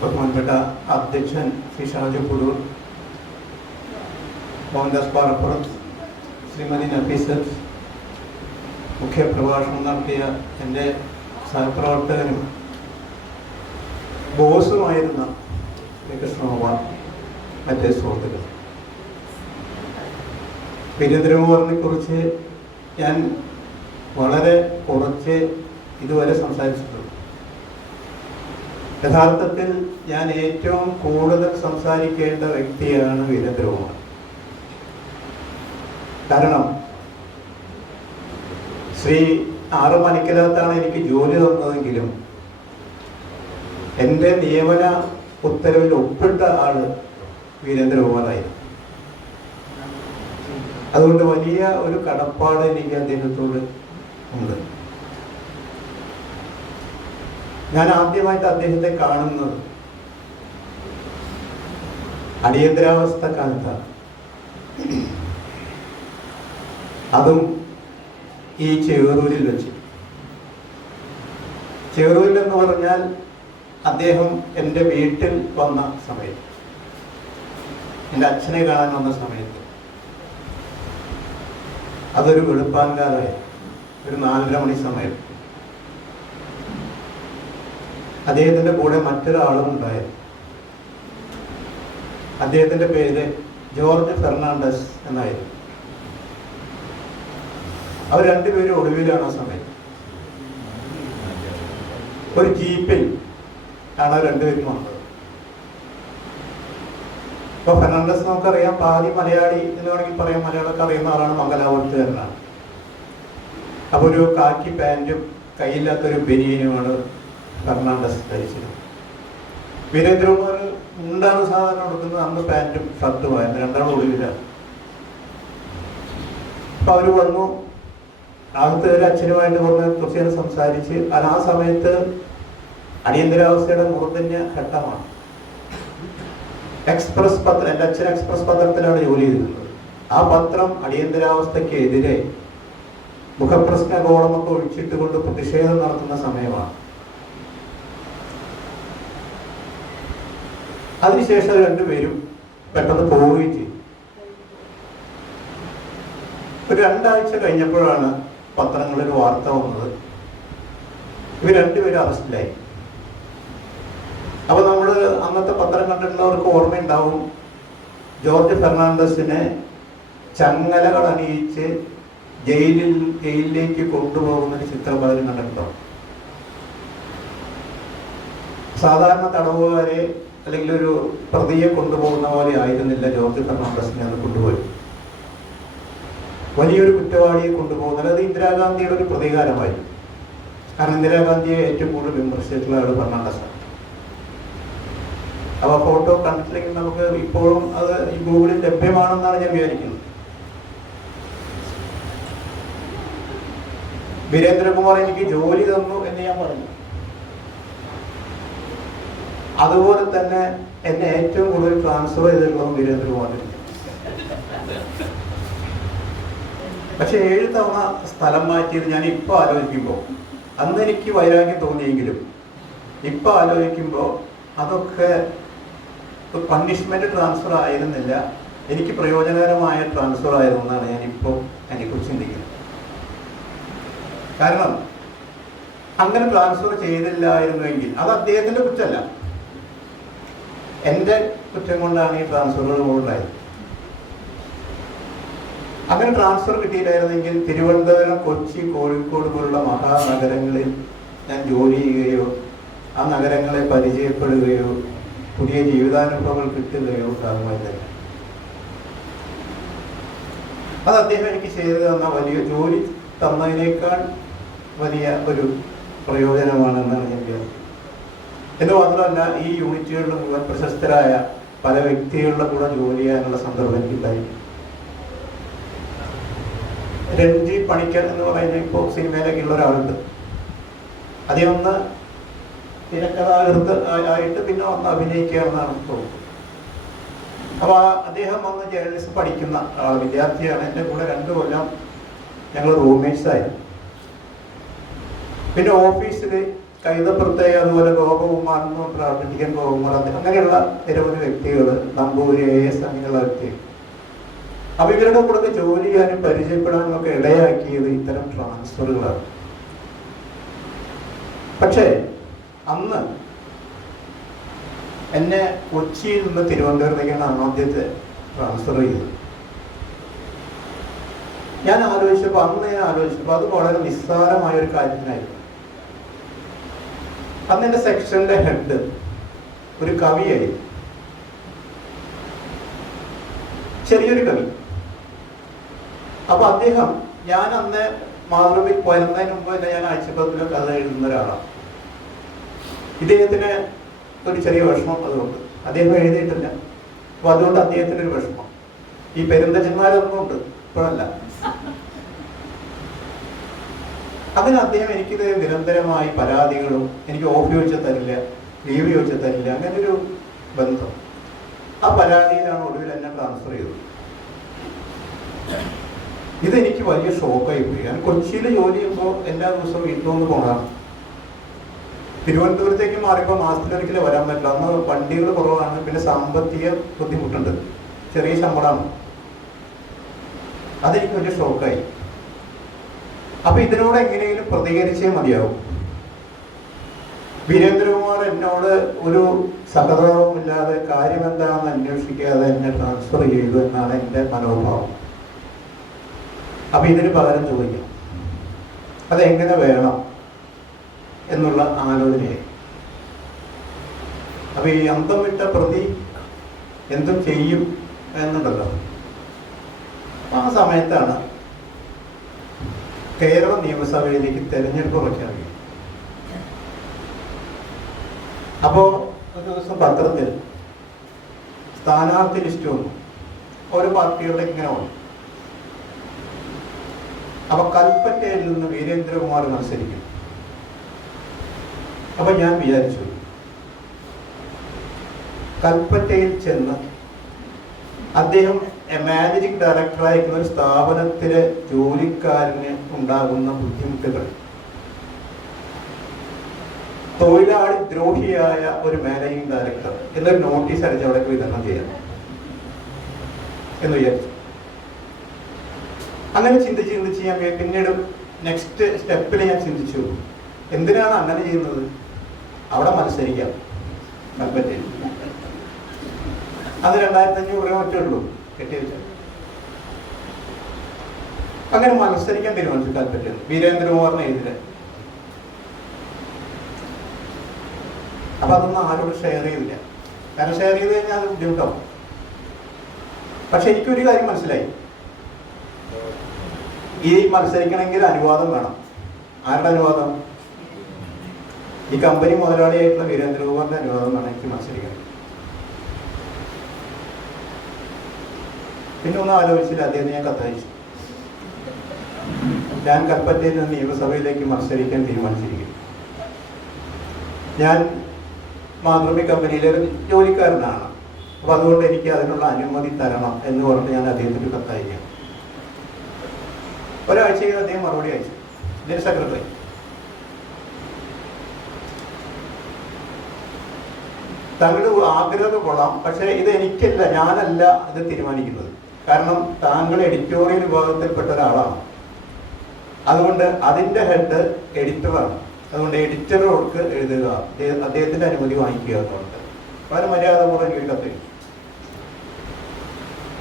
ബഹുമാനപ്പെട്ട അധ്യക്ഷൻ ശ്രീ ഷാജു പുലൂർ, മോഹൻദാസ് പാറപ്പുറം, ശ്രീമതി നഫീസത്ത്, മുഖ്യ പ്രഭാഷണം നടത്തിയ എൻ്റെ സഹപ്രവർത്തകനും ബോസുമായിരുന്ന കൃഷ്ണകുമാർ, മറ്റേ സുഹൃത്തുക്കൾ, വീരേന്ദ്രകുമാറിനെ കുറിച്ച് ഞാൻ വളരെ കുറച്ച് ഇതുവരെ സംസാരിച്ചിട്ടുള്ളൂ. യഥാർത്ഥത്തിൽ ഞാൻ ഏറ്റവും കൂടുതൽ സംസാരിക്കേണ്ട വ്യക്തിയാണ് വീരേന്ദ്രകുമാർ. കാരണം ശ്രീ ആർ മണിക്കലത്താണ് എനിക്ക് ജോലി തന്നതെങ്കിലും എൻ്റെ നിയമന ഉത്തരവിൽ ഒപ്പിട്ട ആള് വീരേന്ദ്രകുമാറായിരുന്നു. അതുകൊണ്ട് വലിയ ഒരു കടപ്പാട് എനിക്ക് അദ്ദേഹത്തോട് ഉണ്ട്. ഞാൻ ആദ്യമായിട്ട് അദ്ദേഹത്തെ കാണുന്നത് അടിയന്തരാവസ്ഥ കാലത്താണ്. അതും ഈ ചെറൂരിൽ വെച്ച്. ചെറൂരിൽ എന്ന് പറഞ്ഞാൽ അദ്ദേഹം എൻ്റെ വീട്ടിൽ വന്ന സമയത്ത്, എൻ്റെ അച്ഛനെ കാണാൻ വന്ന സമയത്ത്, അതൊരു വെളുപ്പാൻകാലായി ഒരു 4:30 മണി സമയം. അദ്ദേഹത്തിൻ്റെ കൂടെ മറ്റൊരാളും ഉണ്ടായിരുന്നു. അദ്ദേഹത്തിൻ്റെ പേര് ജോർജ് ഫെർണാണ്ടസ് എന്നായിരുന്നു. അവർ രണ്ടുപേരും ഒളിവിലാണ് ആ സമയത്ത്. ഒരു ജീപ്പിൽ ആണ് രണ്ടുപേരും വന്നത്. ഇപ്പൊ ഫെർണാണ്ടസ് നമുക്കറിയാം, പാതി മലയാളി എന്ന് വേണമെങ്കിൽ പറയാം, മലയാളമൊക്കെ അറിയുന്ന ആളാണ്, മംഗലാപുരത്തുകാരനാണ്. അപ്പൊ ഒരു കാക്കി പാൻറ്റും കയ്യില്ലാത്തൊരു ബനിയനുമാണ് ഫെർണാണ്ടസ് ധരിച്ചത്. വീരേന്ദ്രകുമാർ മുണ്ടാണ് സാധാരണ കൊടുക്കുന്നത്, അന്ന് പാൻറ്റും ഷർട്ടുമായിരുന്നു. രണ്ടാളും ഒളിവിലാണ്. അപ്പൊ അവര് വന്നു. അകത്ത് ഒരു അച്ഛനുമായിട്ട് കുറച്ച് നേരം സംസാരിച്ച്. ആ സമയത്ത് അടിയന്തരാവസ്ഥയുടെ മൂർധന്യ ഘട്ടമാണ്. എക്സ്പ്രസ് പത്രം, എൻ്റെ അച്ഛൻ എക്സ്പ്രസ് പത്രത്തിലാണ് ജോലി ചെയ്തിരുന്നത്. ആ പത്രം അടിയന്തരാവസ്ഥക്കെതിരെ മുഖപ്രശ്ന ഗോളമൊക്കെ ഒഴിച്ചിട്ടുകൊണ്ട് പ്രതിഷേധം നടത്തുന്ന സമയമാണ്. അതിനുശേഷം രണ്ടുപേരും പെട്ടെന്ന് പോവുകയും ചെയ്തു. ഒരു 2 ആഴ്ച കഴിഞ്ഞപ്പോഴാണ് പത്രങ്ങളിൽ വാർത്ത വന്നത്, ഇവർ രണ്ടുപേരും അറസ്റ്റിലായി. അപ്പൊ നമ്മൾ അന്നത്തെ പത്രം കണ്ടിട്ടുള്ളവർക്ക് ഓർമ്മയുണ്ടാവും, ജോർജ് ഫെർണാണ്ടസിനെ ചങ്ങലകൾ അണിയിച്ച് ജയിലിലേക്ക് കൊണ്ടുപോകുന്ന ചിത്രം പലരും കണ്ടിട്ടുണ്ടോ? സാധാരണ തടവുകാരെ അല്ലെങ്കിൽ ഒരു പ്രതിയെ കൊണ്ടുപോകുന്ന പോലെ ആയിരുന്നില്ല ജോർജ് ഫെർണാണ്ടസിനെ അത് കൊണ്ടുപോയി. വലിയൊരു കുറ്റവാളിയെ കൊണ്ടുപോകുന്നത് അത് ഇന്ദിരാഗാന്ധിയുടെ ഒരു പ്രതികാരമായി. കാരണം ഇന്ദിരാഗാന്ധിയെ ഏറ്റവും കൂടുതൽ വിമർശിച്ചിട്ടുള്ള ആൾ ഫെർണാണ്ടസാണ്. അപ്പൊ ഫോട്ടോ കണ്ടിട്ടില്ലെങ്കിൽ നമുക്ക് ഇപ്പോഴും അത് ഈ ഗൂഗിളിൽ ലഭ്യമാണെന്നാണ് ഞാൻ വിചാരിക്കുന്നത്. വീരേന്ദ്രകുമാർ എനിക്ക് ജോലി തന്നു എന്ന് ഞാൻ പറഞ്ഞു. അതുപോലെ തന്നെ എന്നെ ഏറ്റവും കൂടുതൽ ട്രാൻസ്ഫർ ചെയ്തിട്ടുള്ളത് വീരേന്ദ്രകുമാറിന്. പക്ഷെ 7 തവണ സ്ഥലം മാറ്റിയത് ഞാൻ ഇപ്പൊ ആലോചിക്കുമ്പോൾ, അന്ന് എനിക്ക് വൈരാഗ്യം തോന്നിയെങ്കിലും ഇപ്പൊ ആലോചിക്കുമ്പോൾ അതൊക്കെ പണിഷ്മെന്റ് ട്രാൻസ്ഫർ ആയിരുന്നില്ല, എനിക്ക് പ്രയോജനകരമായ ട്രാൻസ്ഫർ ആയിരുന്നു എന്നാണ് ഞാനിപ്പോൾ അതിനെക്കുറിച്ച് ചിന്തിക്കുന്നത്. കാരണം അങ്ങനെ ട്രാൻസ്ഫർ ചെയ്തില്ലായിരുന്നുവെങ്കിൽ അത് അദ്ദേഹത്തിന്റെ കുറ്റമല്ല, എൻ്റെ കുറ്റം കൊണ്ടാണ് ഈ ട്രാൻസ്ഫറുകൾ ഉണ്ടായത്. അങ്ങനെ ട്രാൻസ്ഫർ കിട്ടിയില്ലായിരുന്നെങ്കിൽ തിരുവനന്തപുരം, കൊച്ചി, കോഴിക്കോട് പോലുള്ള മഹാനഗരങ്ങളിൽ ഞാൻ ജോലി ചെയ്യുകയോ ആ നഗരങ്ങളെ പരിചയപ്പെടുകയോ പുതിയ ജീവിതാനുഭവങ്ങൾ കിട്ടുകയോ ഉണ്ടാകുമായിരുന്നില്ല. അത് അദ്ദേഹം എനിക്ക് ചെയ്തു തന്ന വലിയ ജോലി തന്നതിനേക്കാൾ വലിയ ഒരു പ്രയോജനമാണെന്നാണ് ഞാൻ വിചാരിക്കുന്നത്. എന്ന് മാത്രമല്ല, ഈ യൂണിറ്റുകളിൽ മുഴുവൻ പ്രശസ്തരായ പല വ്യക്തികളുടെ കൂടെ ജോലി ചെയ്യാനുള്ള സന്ദർഭം എനിക്കുണ്ടായി. രഞ്ജി പണിക്കർ എന്ന് പറയുന്ന ഇപ്പോൾ സിനിമയിലേക്കുള്ള ഒരാളുണ്ട്. അദ്ദേഹം ഒന്ന് തിരക്കഥാകൃത്ത് ആയിട്ട് പിന്നെ ഒന്ന് അഭിനയിക്കുകയാണെന്നാണ് തോന്നുന്നത്. അപ്പൊ അദ്ദേഹം വന്ന് ജേർണലിസം പഠിക്കുന്ന വിദ്യാർത്ഥിയാണ്. എൻ്റെ കൂടെ 2 കൊല്ലം ഞങ്ങൾ റൂംമേറ്റ്സ് ആയിരുന്നു. പിന്നെ ഓഫീസിൽ കൈതപ്രത്യേക, അതുപോലെ ഗോപകുമാർ എന്ന് പറഞ്ഞ ടി എൻ ഗോപകുമാർ, അങ്ങനെയുള്ള നിരവധി വ്യക്തികൾ, നമ്പൂരി AS അങ്ങനെയുള്ള വ്യക്തികൾ. അപ്പൊ ഇവരുടെ കൂടെ ജോലി ചെയ്യാനും പരിചയപ്പെടാനും ഒക്കെ ഇടയാക്കിയത് ഇത്തരം ട്രാൻസ്ഫറുകളാണ്. പക്ഷേ അന്ന് എന്നെ കൊച്ചിയിൽ നിന്ന് തിരുവനന്തപുരത്തേക്കാണ് ആദ്യത്തെ ട്രാൻസ്ഫർ ചെയ്തത്. ഞാൻ ആലോചിച്ചപ്പോൾ അത് വളരെ നിസ്സാരമായ ഒരു കാര്യത്തിനായിരുന്നു. അന്ന് എൻ്റെ സെക്ഷന്റെ ഹെഡ് ഒരു കവിയായി, ചെറിയൊരു കവി. അപ്പൊ അദ്ദേഹം, ഞാൻ അന്ന് മാതൃഭൂമിയിൽ വരുന്നതിന് മുമ്പ് തന്നെ ഞാൻ ആഴ്ചപ്പത്തിലെ കഥ എഴുതുന്ന ഒരാളാണ്. ഇദ്ദേഹത്തിന് ഒരു ചെറിയ വിഷമം അതുകൊണ്ട് അദ്ദേഹം എഴുതിയിട്ടില്ല. അപ്പൊ അതുകൊണ്ട് അദ്ദേഹത്തിന് ഒരു വിഷമം. ഈ പെരുന്തച്ചന്മാരൊന്നും ഉണ്ട് ഇപ്പോഴല്ല. അതിന് അദ്ദേഹം എനിക്കിത് നിരന്തരമായി പരാതികളും, എനിക്ക് ഓഫ് ചോദിച്ചാൽ തരില്ല, ലീവ് ചോദിച്ചാൽ തരില്ല, അങ്ങനെ ഒരു ബന്ധം. ആ പരാതിയിലാണ് ഒടുവിൽ എന്നെ ട്രാൻസ്ഫർ ചെയ്തത്. ഇതെനിക്ക് വലിയ ഷോക്കായി പോയി. ഞാൻ കൊച്ചിയിൽ ജോലി ചെയ്യുമ്പോൾ എല്ലാ ദിവസവും വീട്ടിൽ നിന്ന് പോകണം. തിരുവനന്തപുരത്തേക്ക് മാറിയപ്പോൾ മാസത്തിലൊരിക്കലും വരാൻ പറ്റില്ല. അന്ന് വണ്ടികൾ കുറവാണ്, പിന്നെ സാമ്പത്തിക ബുദ്ധിമുട്ടുണ്ട്, ചെറിയ ശമ്പളമാണ്. അതെനിക്ക് വലിയ ഷോക്കായി. അപ്പൊ ഇതിനോട് എങ്ങനെയെങ്കിലും പ്രതികരിച്ചേ മതിയാവും. വീരേന്ദ്രകുമാർ എന്നോട് ഒരു സഹതാപമില്ലാതെ, കാര്യം എന്താണെന്ന് അന്വേഷിക്കാതെ എന്നെ ട്രാൻസ്ഫർ ചെയ്തു എന്നാണ് എൻ്റെ മനോഭാവം. അപ്പൊ ഇതിന് പകരം ചോദിക്കാം, അതെങ്ങനെ വേണം എന്നുള്ള ആലോചനയായി. അപ്പൊ ഈ അന്തം വിട്ട പ്രതി എന്തും ചെയ്യും എന്നുണ്ടല്ലോ. ആ സമയത്താണ് കേരള നിയമസഭയിലേക്ക് തെരഞ്ഞെടുപ്പ് പ്രഖ്യാപിക്കും. അപ്പോ ഒരു ദിവസം പത്രത്തിൽ സ്ഥാനാർത്ഥി ലിസ്റ്റ് വന്നു. ഓരോ പാർട്ടികളുടെ ഇങ്ങനെ വന്നു. അപ്പൊ കൽപ്പറ്റയിൽ നിന്ന് വീരേന്ദ്രകുമാർ മത്സരിക്കും. അപ്പൊ ഞാൻ വിചാരിച്ചു, കൽപ്പറ്റയിൽ ചെന്ന് അദ്ദേഹം മാനേജിംഗ് ഡയറക്ടറായിരിക്കുന്ന ഒരു സ്ഥാപനത്തിലെ ജോലിക്കാരന് ഉണ്ടാകുന്ന ബുദ്ധിമുട്ടുകൾ തൊഴിലാളി ദ്രോഹിയായ ഒരു മാനേജിംഗ് ഡയറക്ടർ എന്നൊരു നോട്ടീസ് അടിച്ച് അവിടെ വിതരണം ചെയ്യണം എന്ന് വിചാരിച്ചു. അങ്ങനെ ചിന്തിച്ച് ഞാൻ പിന്നീട് നെക്സ്റ്റ് സ്റ്റെപ്പിൽ ഞാൻ ചിന്തിച്ചു, എന്തിനാണ് അങ്ങനെ ചെയ്യുന്നത്? അവിടെ മത്സരിക്കാം കൽപ്പറ്റയിൽ. അത് 2500 രൂപ മറ്റേ ഉള്ളൂ കെട്ടിവെച്ച. അങ്ങനെ മത്സരിക്കാൻ തീരുമാനിച്ചു കൽപ്പറ്റയിൽ വീരേന്ദ്രകുമാറിനെ എതിരെ. അപ്പൊ അതൊന്നും ആരോട് ഷെയർ ചെയ്തില്ല. കാരണം ഷെയർ ചെയ്ത് കഴിഞ്ഞാൽ അത് ബുദ്ധിമുട്ടാവും. പക്ഷെ എനിക്കൊരു കാര്യം മനസ്സിലായി, ഈ മത്സരിക്കണമെങ്കിൽ അനുവാദം വേണം. ആരുടെ അനുവാദം? ഈ കമ്പനി മുതലാളിയായിട്ടുള്ള വീരേന്ദ്രകുമാറിന്റെ അനുവാദം വേണം എനിക്ക് മത്സരിക്കണം. പിന്നെ ഒന്നും ആലോചിച്ചില്ല, അദ്ദേഹം ഞാൻ കത്തയച്ചു. ഞാൻ കൽപ്പറ്റയിൽ നിന്ന് നിയമസഭയിലേക്ക് മത്സരിക്കാൻ തീരുമാനിച്ചിരിക്കുന്നു. ഞാൻ മാതൃഭൂമി കമ്പനിയിലെ ഒരു ജോലിക്കാരനാണ്. അപ്പൊ അതുകൊണ്ട് എനിക്ക് അതിനുള്ള അനുമതി തരണം എന്ന് പറഞ്ഞിട്ട് ഞാൻ അദ്ദേഹത്തിന് കത്തയക്കാം. ഒരാഴ്ചയിൽ അദ്ദേഹം മറുപടി അയച്ചു. ഇതിന് സെക്രട്ടറി താങ്കളുടെ ആഗ്രഹം കൊള്ളാം, പക്ഷേ ഇത് എനിക്കല്ല, ഞാനല്ല ഇത് തീരുമാനിക്കുന്നത്. കാരണം താങ്കൾ എഡിറ്റോറിയൽ വിഭാഗത്തിൽപ്പെട്ട ഒരാളാണ്. അതുകൊണ്ട് അതിൻ്റെ ഹെഡ് എഡിറ്ററാണ്. അതുകൊണ്ട് എഡിറ്ററോർക്ക് എഴുതുക, അദ്ദേഹത്തിന്റെ അനുമതി വാങ്ങിക്കുക എന്നുണ്ട്. വളരെ മര്യാദപൂർവ്വം എനിക്ക് കത്തയച്ചു.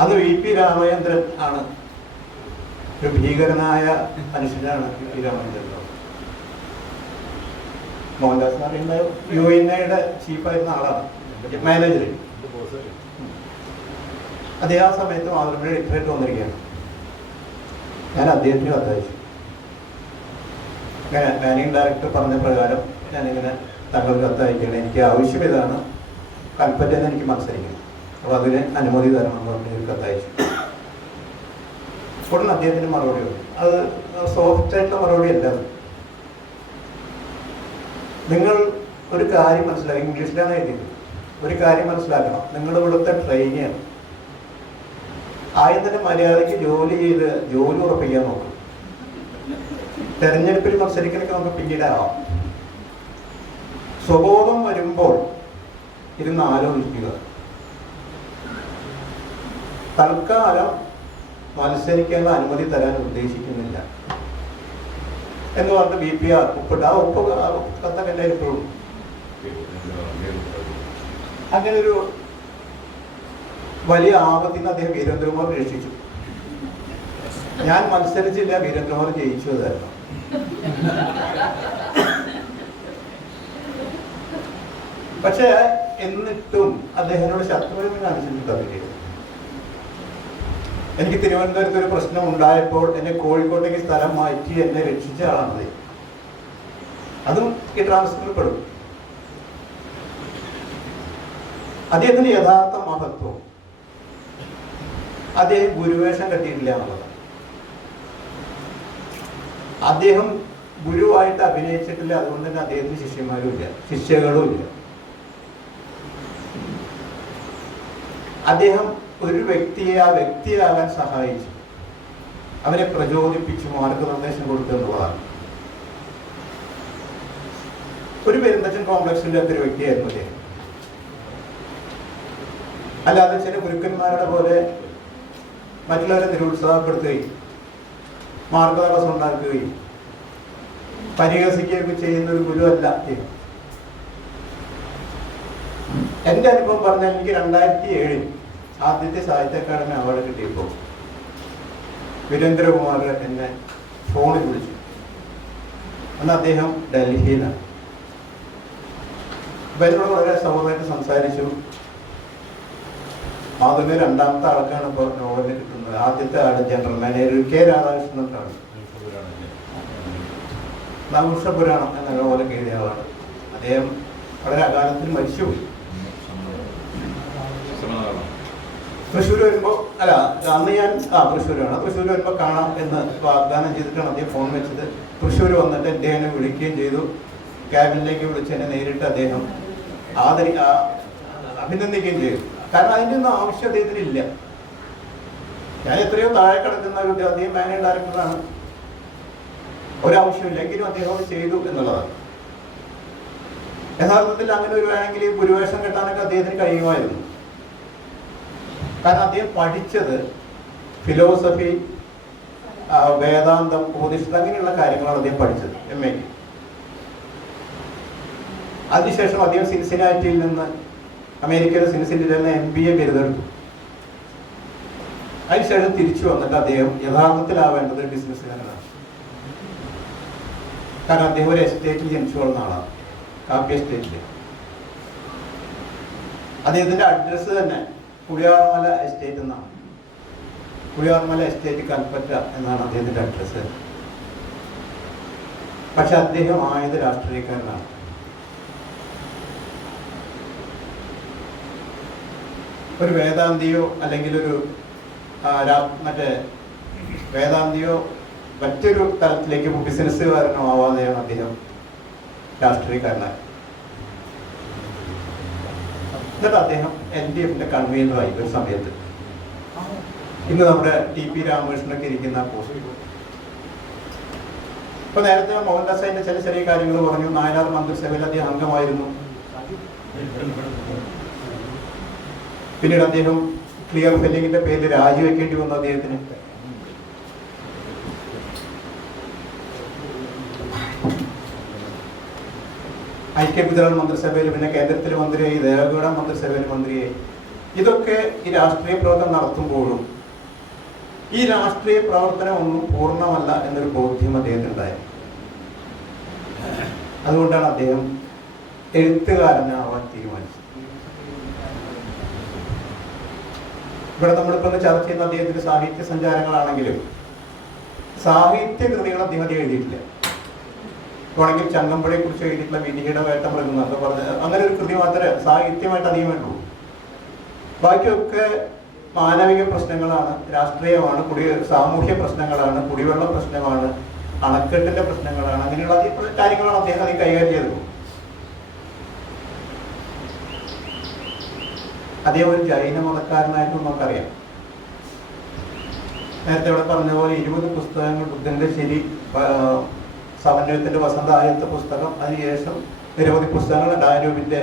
അത് VP രാമചന്ദ്രൻ ആണ്, ഒരു ഭീകരനായ മനുഷ്യനാണ് VP രാമചന്ദ്രൻ. മോഹൻദാസ് എന്ന് പറയുന്ന UNA-യുടെ ചീഫായിരുന്ന ആളാണ്, മാനേജർ. അദ്ദേഹം ആ സമയത്ത് മാതൃഭൂമിയുടെ എഡിറ്ററായിട്ട് വന്നിരിക്കുകയാണ്. ഞാൻ അദ്ദേഹത്തിന് കത്തയച്ചു. അങ്ങനെ മാനേജിംഗ് ഡയറക്ടർ പറഞ്ഞ പ്രകാരം ഞാനിങ്ങനെ താങ്കൾക്ക് കത്തയക്കുകയാണ്, എനിക്ക് ആവശ്യം ഇതാണ്, കൽപ്പറ്റയിൽ നിന്ന് എനിക്ക് മത്സരിക്കണം, അപ്പോൾ അതിന് അനുമതി തരണമെന്ന് പറഞ്ഞ് കത്തയച്ചു. ഉടനെ അദ്ദേഹത്തിന് മറുപടി വന്നു. അത് സോഫ്റ്റ് ആയിട്ടുള്ള മറുപടി അല്ല. നിങ്ങൾ ഒരു കാര്യം മനസ്സിലാക്കി, ഇംഗ്ലീഷിലാണ് എഴുതിയത്, ഒരു കാര്യം മനസ്സിലാക്കണം, നിങ്ങൾ ഇവിടുത്തെ ട്രെയിനിയാണ്. ആദ്യം തന്നെ മര്യാദയ്ക്ക് ജോലി ചെയ്ത് ജോലി ഉറപ്പിക്കാൻ നോക്കും. തെരഞ്ഞെടുപ്പിൽ മത്സരിക്കണൊക്കെ നമുക്ക് പിന്നീടാവാം. സ്വബോധം വരുമ്പോൾ ഇരുന്ന് ആലോചിക്കുക. തൽക്കാലം മത്സരിക്കേണ്ട അനുമതി തരാൻ ഉദ്ദേശിക്കുന്നില്ല എന്ന് പറഞ്ഞിട്ട് BPR ഉപ്പിട്ട് ആ ഉപ്പ് കത്തൊക്കെ എൻ്റെ ഇപ്പോഴും അങ്ങനെ ഒരു വലിയ ആപത്തിൽ നിന്ന് അദ്ദേഹം വീരേന്ദ്രകുമാർ രക്ഷിച്ചു. ഞാൻ മത്സരിച്ചില്ല, വീരേന്ദ്രകുമാർ ജയിച്ചു തരണം. പക്ഷെ എന്നിട്ടും അദ്ദേഹത്തിനോട് ശത്രുത കാണിച്ചിട്ടുണ്ട്. അവര് എനിക്ക് തിരുവനന്തപുരത്ത് ഒരു പ്രശ്നം ഉണ്ടായപ്പോൾ എന്നെ കോഴിക്കോട്ടേക്ക് സ്ഥലം മാറ്റി എന്നെ രക്ഷിച്ച ആളാണത്. അതും ഈ ട്രാൻസ്ഫറിൽ പെടും. അദ്ദേഹത്തിന്റെ യഥാർത്ഥ മഹത്വം അദ്ദേഹം ഗുരുവേഷം കെട്ടിയിട്ടില്ല എന്നുള്ളതാണ്. അദ്ദേഹം ഗുരുവായിട്ട് അഭിനയിച്ചിട്ടില്ല. അതുകൊണ്ട് തന്നെ അദ്ദേഹത്തിന് ശിഷ്യന്മാരും ഇല്ല, ശിഷ്യകളും ഇല്ല. അദ്ദേഹം ഒരു വ്യക്തിയെ ആ വ്യക്തിയാകാൻ സഹായിച്ചു, അവരെ പ്രചോദിപ്പിച്ചു, മാർഗനിർദ്ദേശം കൊടുത്തു എന്നുള്ളതാണ്. ഒരു പെരുന്തച്ചൻ കോംപ്ലക്സിന്റെ അത്ര വ്യക്തിയായിരുന്നു അദ്ദേഹം. അല്ലാതെ ചില ഗുരുക്കന്മാരുടെ പോലെ മറ്റുള്ളവരെ നിരുത്സാഹപ്പെടുത്തുകയും മാർഗതടസ്സം ഉണ്ടാക്കുകയും പരിഹസിക്കുകയൊക്കെ ചെയ്യുന്ന ഒരു ഗുരു അല്ല അദ്ദേഹം. എൻ്റെ അനുഭവം പറഞ്ഞാൽ എനിക്ക് 2007 ആദ്യത്തെ സാഹിത്യ അക്കാദമി അവാർഡ് കിട്ടിയപ്പോൾ വീരേന്ദ്രകുമാർ എന്നെ ഫോണിൽ വിളിച്ചു. അന്ന് അദ്ദേഹം ഡൽഹിയിലാണ്. അപ്പം എന്നോട് വളരെ സൗഹൃദമായിട്ട് സംസാരിച്ചു. അതിന് രണ്ടാമത്തെ ആൾക്കാണ് ഇപ്പോൾ നോവലിന് കിട്ടുന്നത്. ആദ്യത്തെ ആള് ജനറൽ മാനേജർ K. രാധാകൃഷ്ണനാണ്. നവംശപുരാണം എന്ന നോവലൊക്കെ എഴുതിയ ആളാണ്. അദ്ദേഹം വളരെ അകാലത്തിൽ മരിച്ചുപോയി. തൃശ്ശൂർ വരുമ്പോൾ അല്ല അന്ന് ഞാൻ തൃശ്ശൂരാണ്. തൃശ്ശൂർ വരുമ്പോൾ കാണാം എന്ന് വാഗ്ദാനം ചെയ്തിട്ടാണ് അദ്ദേഹം ഫോൺ വെച്ചത്. തൃശ്ശൂർ വന്നിട്ട് എന്നെ വിളിക്കുകയും ചെയ്തു. ക്യാബിനിലേക്ക് വിളിച്ച് എന്നെ നേരിട്ട് അദ്ദേഹം അഭിനന്ദിക്കുകയും ചെയ്തു. കാരണം അതിൻ്റെ ഒന്നും ആവശ്യം അദ്ദേഹത്തിന് ഇല്ല. ഞാൻ എത്രയോ താഴെ കിടക്കുന്ന ഒരു അദ്ദേഹം മാനേജ് ഡയറക്ടറാണ്. ഒരാവശ്യമില്ലെങ്കിലും അദ്ദേഹം അത് ചെയ്തു എന്നുള്ളതാണ്. യഥാർത്ഥത്തിൽ അങ്ങനെ ഒരു വേണമെങ്കിൽ ഗുരുവേഷം കെട്ടാനൊക്കെ അദ്ദേഹത്തിന് കഴിയുമായിരുന്നു. കാരണം അദ്ദേഹം പഠിച്ചത് ഫിലോസഫി, വേദാന്തം, ഉപനിഷത്ത് അങ്ങനെയുള്ള കാര്യങ്ങളാണ് അദ്ദേഹം പഠിച്ചത് MA. അതിനുശേഷം അദ്ദേഹം സിൻസിനാറ്റിയിൽ നിന്ന് അമേരിക്കയിലെ സിൻസിനാറ്റിയിൽ നിന്ന് MBA ബിരുദെടുത്തു. അതിനുശേഷം തിരിച്ചു വന്നിട്ട് അദ്ദേഹം യഥാർത്ഥത്തിലാവേണ്ടത് ബിസിനസ്സുകാരനാണ്. കാരണം അദ്ദേഹം ഒരു എസ്റ്റേറ്റിൽ ജനിച്ചു വളർന്ന ആളാണ്, കാപ്പി എസ്റ്റേറ്റിൽ. അദ്ദേഹത്തിന്റെ അഡ്രസ്സ് തന്നെ കുഴിയാർമല എസ്റ്റേറ്റ് എന്നാണ്. കുഴിയാർമല എസ്റ്റേറ്റ് കൽപ്പറ്റ എന്നാണ് അദ്ദേഹത്തിന്റെ അഡ്രസ്സ്. പക്ഷെ അദ്ദേഹം ആയത് രാഷ്ട്രീയക്കാരനാണ്. ഒരു വേദാന്തിയോ അല്ലെങ്കിൽ ഒരു മറ്റേ വേദാന്തിയോ മറ്റൊരു തലത്തിലേക്ക് ബിസിനസ്സുകാരനോ ആവാതെയാണ് അദ്ദേഹം രാഷ്ട്രീയക്കാരനായി. എന്നിട്ട് അദ്ദേഹം LDFന്റെ കൺവീനറായി ഒരു സമയത്ത്. ഇന്ന് നമ്മുടെ TP രാമകൃഷ്ണനൊക്കെ ഇരിക്കുന്ന പോസ്റ്റ്. ഇപ്പൊ നേരത്തെ മോഹൻദാസിന്റെ ചില ചെറിയ കാര്യങ്ങൾ പറഞ്ഞു. നായനാർ മന്ത്രിസഭയിൽ അദ്ദേഹം അംഗമായിരുന്നു. പിന്നീട് അദ്ദേഹം ക്ലിയർ ഫെല്ലിങ്ങിന്റെ പേരിൽ രാജിവെക്കേണ്ടി വന്നു അദ്ദേഹത്തിന്. ഐക്യ ഗുജറാത്ത് മന്ത്രിസഭയിൽ, പിന്നെ കേന്ദ്രത്തിൽ മന്ത്രിയായി, ദേവഗൌഡ മന്ത്രിസഭയിൽ മന്ത്രിയായി. ഇതൊക്കെ ഈ രാഷ്ട്രീയ പ്രവർത്തനം നടത്തുമ്പോഴും ഈ രാഷ്ട്രീയ പ്രവർത്തനം ഒന്നും പൂർണ്ണമല്ല എന്നൊരു ബോധ്യം അദ്ദേഹത്തിനുണ്ടായി. അതുകൊണ്ടാണ് അദ്ദേഹം എഴുത്തുകാരനാവാൻ തീരുമാനിച്ചത്. ഇവിടെ നമ്മളിപ്പോൾ ചർച്ച ചെയ്യുന്ന അദ്ദേഹത്തിന്റെ സാഹിത്യ സഞ്ചാരങ്ങളാണെങ്കിലും സാഹിത്യ കൃതികൾ അദ്ദേഹം എഴുതിയിട്ടില്ല. വേണമെങ്കിൽ ചങ്ങമ്പുഴയെ കുറിച്ച് എഴുതിയിട്ടുള്ള വിധിയുടെ വേട്ട മൃഗം എന്ന് പറഞ്ഞ അങ്ങനെ ഒരു കൃതി മാത്രമേ സാഹിത്യമായിട്ട് അധികം വേണ്ടുള്ളൂ. ബാക്കിയൊക്കെ മാനവിക പ്രശ്നങ്ങളാണ്, രാഷ്ട്രീയമാണ്, സാമൂഹ്യ പ്രശ്നങ്ങളാണ്, കുടിവെള്ള പ്രശ്നമാണ്, അണക്കെട്ടിന്റെ പ്രശ്നങ്ങളാണ്. അങ്ങനെയുള്ള കാര്യങ്ങളാണ് അദ്ദേഹം അത് കൈകാര്യം ചെയ്തത്. അദ്ദേഹം ഒരു ജൈന മതക്കാരനായിട്ടും നമുക്കറിയാം. നേരത്തെ ഇവിടെ പറഞ്ഞ പോലെ 20 പുസ്തകങ്ങൾ ബുദ്ധന്റെ ശരി സമന്വയത്തിന്റെ വസന്ത ആദ്യത്തെ പുസ്തകം, അതിനുശേഷം നിരവധി പുസ്തകങ്ങൾ ഡാനൂബിന്റെ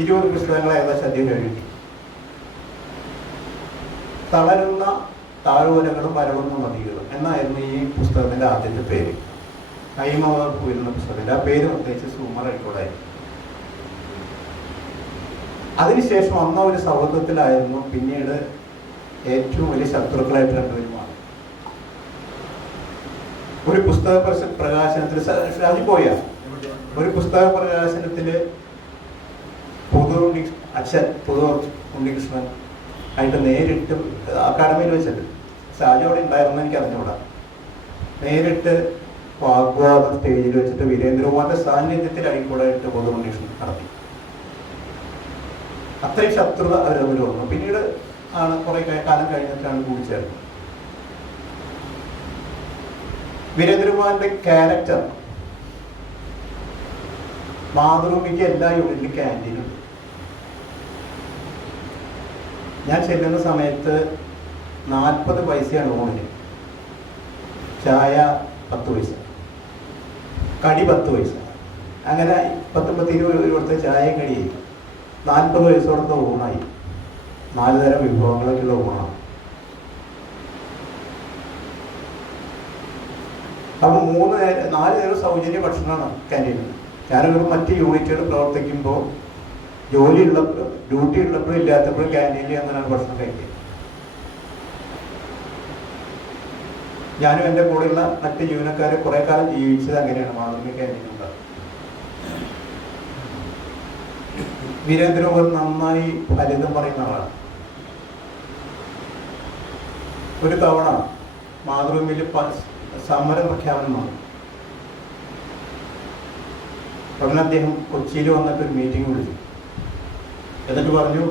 20 പുസ്തകങ്ങൾ ഏകദേശം അദ്ദേഹം എഴുതി. തളരുന്ന താഴ്വരകളും വരളുന്ന നദികളും എന്നായിരുന്നു ഈ പുസ്തകത്തിന്റെ ആദ്യത്തെ പേര്. കൈമവർപ്പ് വരുന്ന പുസ്തകത്തിന്റെ ആ പേര് പ്രത്യേകിച്ച് സൂമർ ആയിക്കോടായി. അതിനുശേഷം വന്ന ഒരു സൗഹൃദത്തിലായിരുന്നു പിന്നീട് ഏറ്റവും വലിയ ശത്രുക്കളായിട്ട് രണ്ടുപേരും മാറി. ഒരു പുസ്തക പ്രകാശനത്തിൽ ഒരു പുസ്തക പ്രകാശനത്തില് അച്ഛൻ പുതൂർ ഉണ്ണികൃഷ്ണൻ ആയിട്ട് നേരിട്ട് അക്കാഡമിയിൽ വെച്ചിട്ട്, ഷാജി അവിടെ ഉണ്ടായിരുന്നു എനിക്ക് അറിഞ്ഞുകൂടാ, നേരിട്ട് വാഗ്വാദം സ്റ്റേജിൽ വെച്ചിട്ട് വീരേന്ദ്രകുമാറിന്റെ സാന്നിധ്യത്തിലായിക്കൂടായിട്ട് പുതൂർ ഉണ്ണികൃഷ്ണൻ നടത്തി. അത്രയും ശത്രുത അവർ വന്നു. പിന്നീട് ആണ് കുറെ കാലം കഴിഞ്ഞിട്ടാണ് കൂടിച്ചേർന്നത്. വീരേന്ദ്രകുമാറിന്റെ ക്യാരക്ടർ മാതൃഭൂമിക്ക് എല്ലാ യൂണിറ്റിലും ക്യാൻറ്റീനുണ്ട്. ഞാൻ ചെല്ലുന്ന സമയത്ത് 40 പൈസയാണ് ഊണിന്, ചായ 10 പൈസ, കടി 10 പൈസ, അങ്ങനെ 10-20 രൂപ കൊടുത്ത ചായയും കടിയായി 40 പൈസ കൊടുത്ത ഊണായി. 4 തരം വിഭവങ്ങളൊക്കെയുള്ള ഊണാണ്. അപ്പം 4 നേരം സൗജന്യ ഭക്ഷണമാണ് ക്യാൻറ്റീനിൽ. ഞാനൊരു മറ്റ് യൂണിറ്റുകൾ പ്രവർത്തിക്കുമ്പോൾ ഡ്യൂട്ടി ഉള്ളപ്പോഴും ഇല്ലാത്തപ്പോഴും ക്യാൻറ്റീനിൽ അങ്ങനെയാണ് ഭക്ഷണം കഴിക്കുക. ഞാനും എൻ്റെ കൂടെയുള്ള മറ്റ് ജീവനക്കാരെ കുറെ കാലം ജീവിച്ചത് അങ്ങനെയാണ്. മാതൃഭൂമി ക്യാൻറ്റീനുണ്ടാകും. വീരേന്ദ്രകുമാർ നന്നായി ഫലിതം പറയുന്ന ആളാണ്. ഒരു തവണ മാതൃഭൂമിയിൽ സമരം പ്രഖ്യാപനം വന്നു. ഉടനെ അദ്ദേഹം കൊച്ചിയിൽ വന്നിട്ട് ഒരു മീറ്റിംഗ് വിളിച്ചു. എന്നിട്ട് പറഞ്ഞു,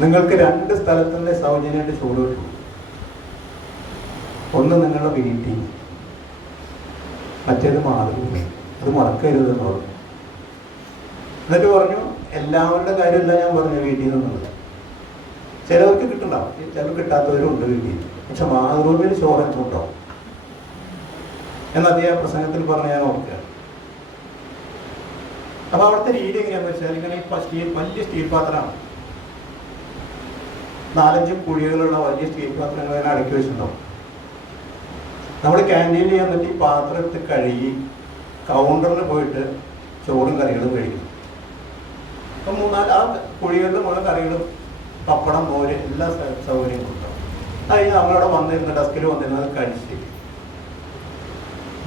നിങ്ങൾക്ക് 2 സ്ഥലത്ത് തന്നെ സൗജന്യമായിട്ട് ചോറ് കിട്ടും. ഒന്ന് നിങ്ങളുടെ വീട്ടിൽ, മറ്റേത് മാതൃഭൂമി. അത് മറക്കരുതെന്ന് പറഞ്ഞു. എന്നിട്ട് പറഞ്ഞു, എല്ലാവരുടെ കാര്യമല്ല ഞാൻ പറഞ്ഞു വീട്ടിൽ നിന്നുള്ളത്. ചിലവർക്ക് കിട്ടുന്നുണ്ടാവും, ചിലർ കിട്ടാത്തവരും ഉണ്ട് വീട്ടിൽ. പക്ഷെ മാതൃഭൂമിയിൽ ചോറ് എത്തുണ്ടാവും എന്ന് അദ്ദേഹം പ്രസംഗത്തിൽ പറഞ്ഞ് ഞാൻ ഓർക്കുക. അപ്പൊ അവിടുത്തെ രീതി എങ്ങനെയാന്ന് വെച്ചാൽ, ഇങ്ങനെ വലിയ സ്റ്റീൽ പാത്രമാണ്, 4-5 കുഴികളുള്ള വലിയ സ്റ്റീൽ പാത്രങ്ങൾ അതിനെ അടക്കി വെച്ചിട്ടുണ്ടാവും. നമ്മൾ ക്യാൻറ്റീനിൽ ചെന്നിട്ട് ഈ പാത്രം എടുത്ത് കഴുകി കൗണ്ടറിൽ പോയിട്ട് ചോറും കറികളും കഴിക്കും. അപ്പം 3-4 ആ കുഴികളിൽ മുഴുവൻ കറികളും പപ്പടം, മോര് എല്ലാ സൗകര്യങ്ങളും ഉണ്ടാവും. അതിന് നമ്മളവിടെ വന്നിരുന്ന ഡെസ്കിൽ വന്നിരുന്നത് കഴിച്ച്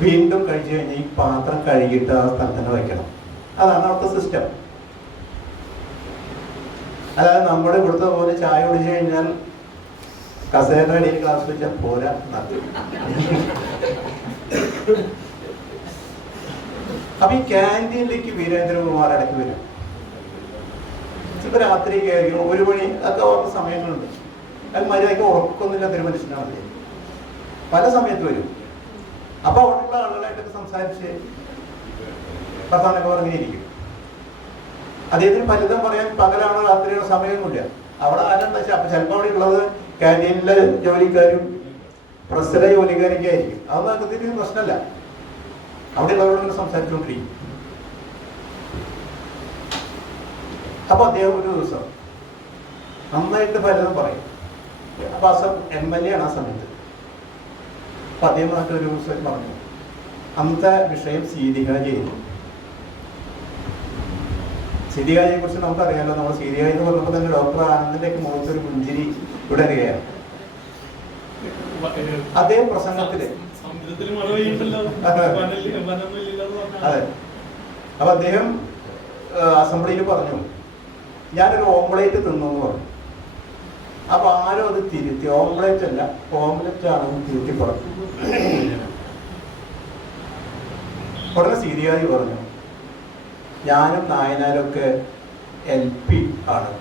വീണ്ടും കഴിച്ചു കഴിഞ്ഞാൽ ഈ പാത്രം കഴുകിയിട്ട് ആ സ്ഥലത്ത് തന്നെ വയ്ക്കണം. അതാണ് അവിടുത്തെ സിസ്റ്റം. അതായത് നമ്മുടെ ഇവിടുത്തെ പോലെ ചായ കുടിച്ചു കഴിഞ്ഞാൽ കസേരയുടെ അടിയിൽ ഗ്ലാസ് വെച്ചാൽ പോരാ. അപ്പൊ ഈ ക്യാൻറ്റീനിലേക്ക് വീരേന്ദ്രകുമാർ ഇടയ്ക്ക് വരും. ഇപ്പൊ രാത്രി കയറിയോ 1 മണി ഒക്കെ ഓർമ്മ സമയങ്ങളുണ്ട്. അത് മര്യാദയ്ക്ക് ഉറക്കൊന്നുമില്ലാത്തൊരു മനുഷ്യനാണ്. പല സമയത്ത് വരും. അപ്പൊ അവിടെയുള്ള ആളുകളായിട്ടൊക്കെ സംസാരിച്ച് വർത്തമാനമൊക്കെ പറഞ്ഞിരിക്കും. അദ്ദേഹത്തിന് ഫലിതം പറയാൻ പകലാണോ രാത്രിയാണോ സമയമൊന്നുമില്ല. അവിടെ ആരെന്താ വെച്ചാൽ അപ്പൊ ചിലപ്പോൾ അവിടെ ഉള്ളത് ക്യാൻറ്റീനിലെ ജോലിക്കാരും പ്രസ്സിലെ ജോലിക്കാരൊക്കെ ആയിരിക്കും. അതൊന്നും അദ്ദേഹത്തിന് പ്രശ്നമല്ല. അവിടെ ഉള്ളവരോട് സംസാരിച്ചുകൊണ്ടിരിക്കും. അപ്പൊ അദ്ദേഹം ഒരു ദിവസം നന്നായിട്ട് ഫലിതം പറയും. അപ്പൊ MLA ആണ് ആ സമയത്ത്. അപ്പൊ അദ്ദേഹം ഒരു ദിവസം പറഞ്ഞു, അന്നത്തെ വിഷയം സീതികാജിയായിരുന്നു. സീതികാജിയെ കുറിച്ച് നമുക്കറിയാമല്ലോ. നമ്മൾ സീതികാജി എന്ന് പറഞ്ഞപ്പോൾ തന്നെ ഡോക്ടർ ആനന്ദിന്റെയൊക്കെ മുഖത്തൊരു പുഞ്ചിരി വിടരുകയാണ്. അദ്ദേഹം പ്രസംഗത്തില് അതെ. അപ്പൊ അദ്ദേഹം അസംബ്ലിയിൽ പറഞ്ഞു, ഞാനൊരു ഓംപ്ലേറ്റ് തിന്നു എന്ന് പറഞ്ഞു. അപ്പൊ ആരോ അത് തിരുത്തി, ഓംപ്ലേറ്റ് അല്ല ഓംലെറ്റ് ആണെന്ന് തിരുത്തി പറഞ്ഞു. ഉടനെ സീതികാജി പറഞ്ഞു, ഞാനും നായനാരൊക്കെ LP ആണ്,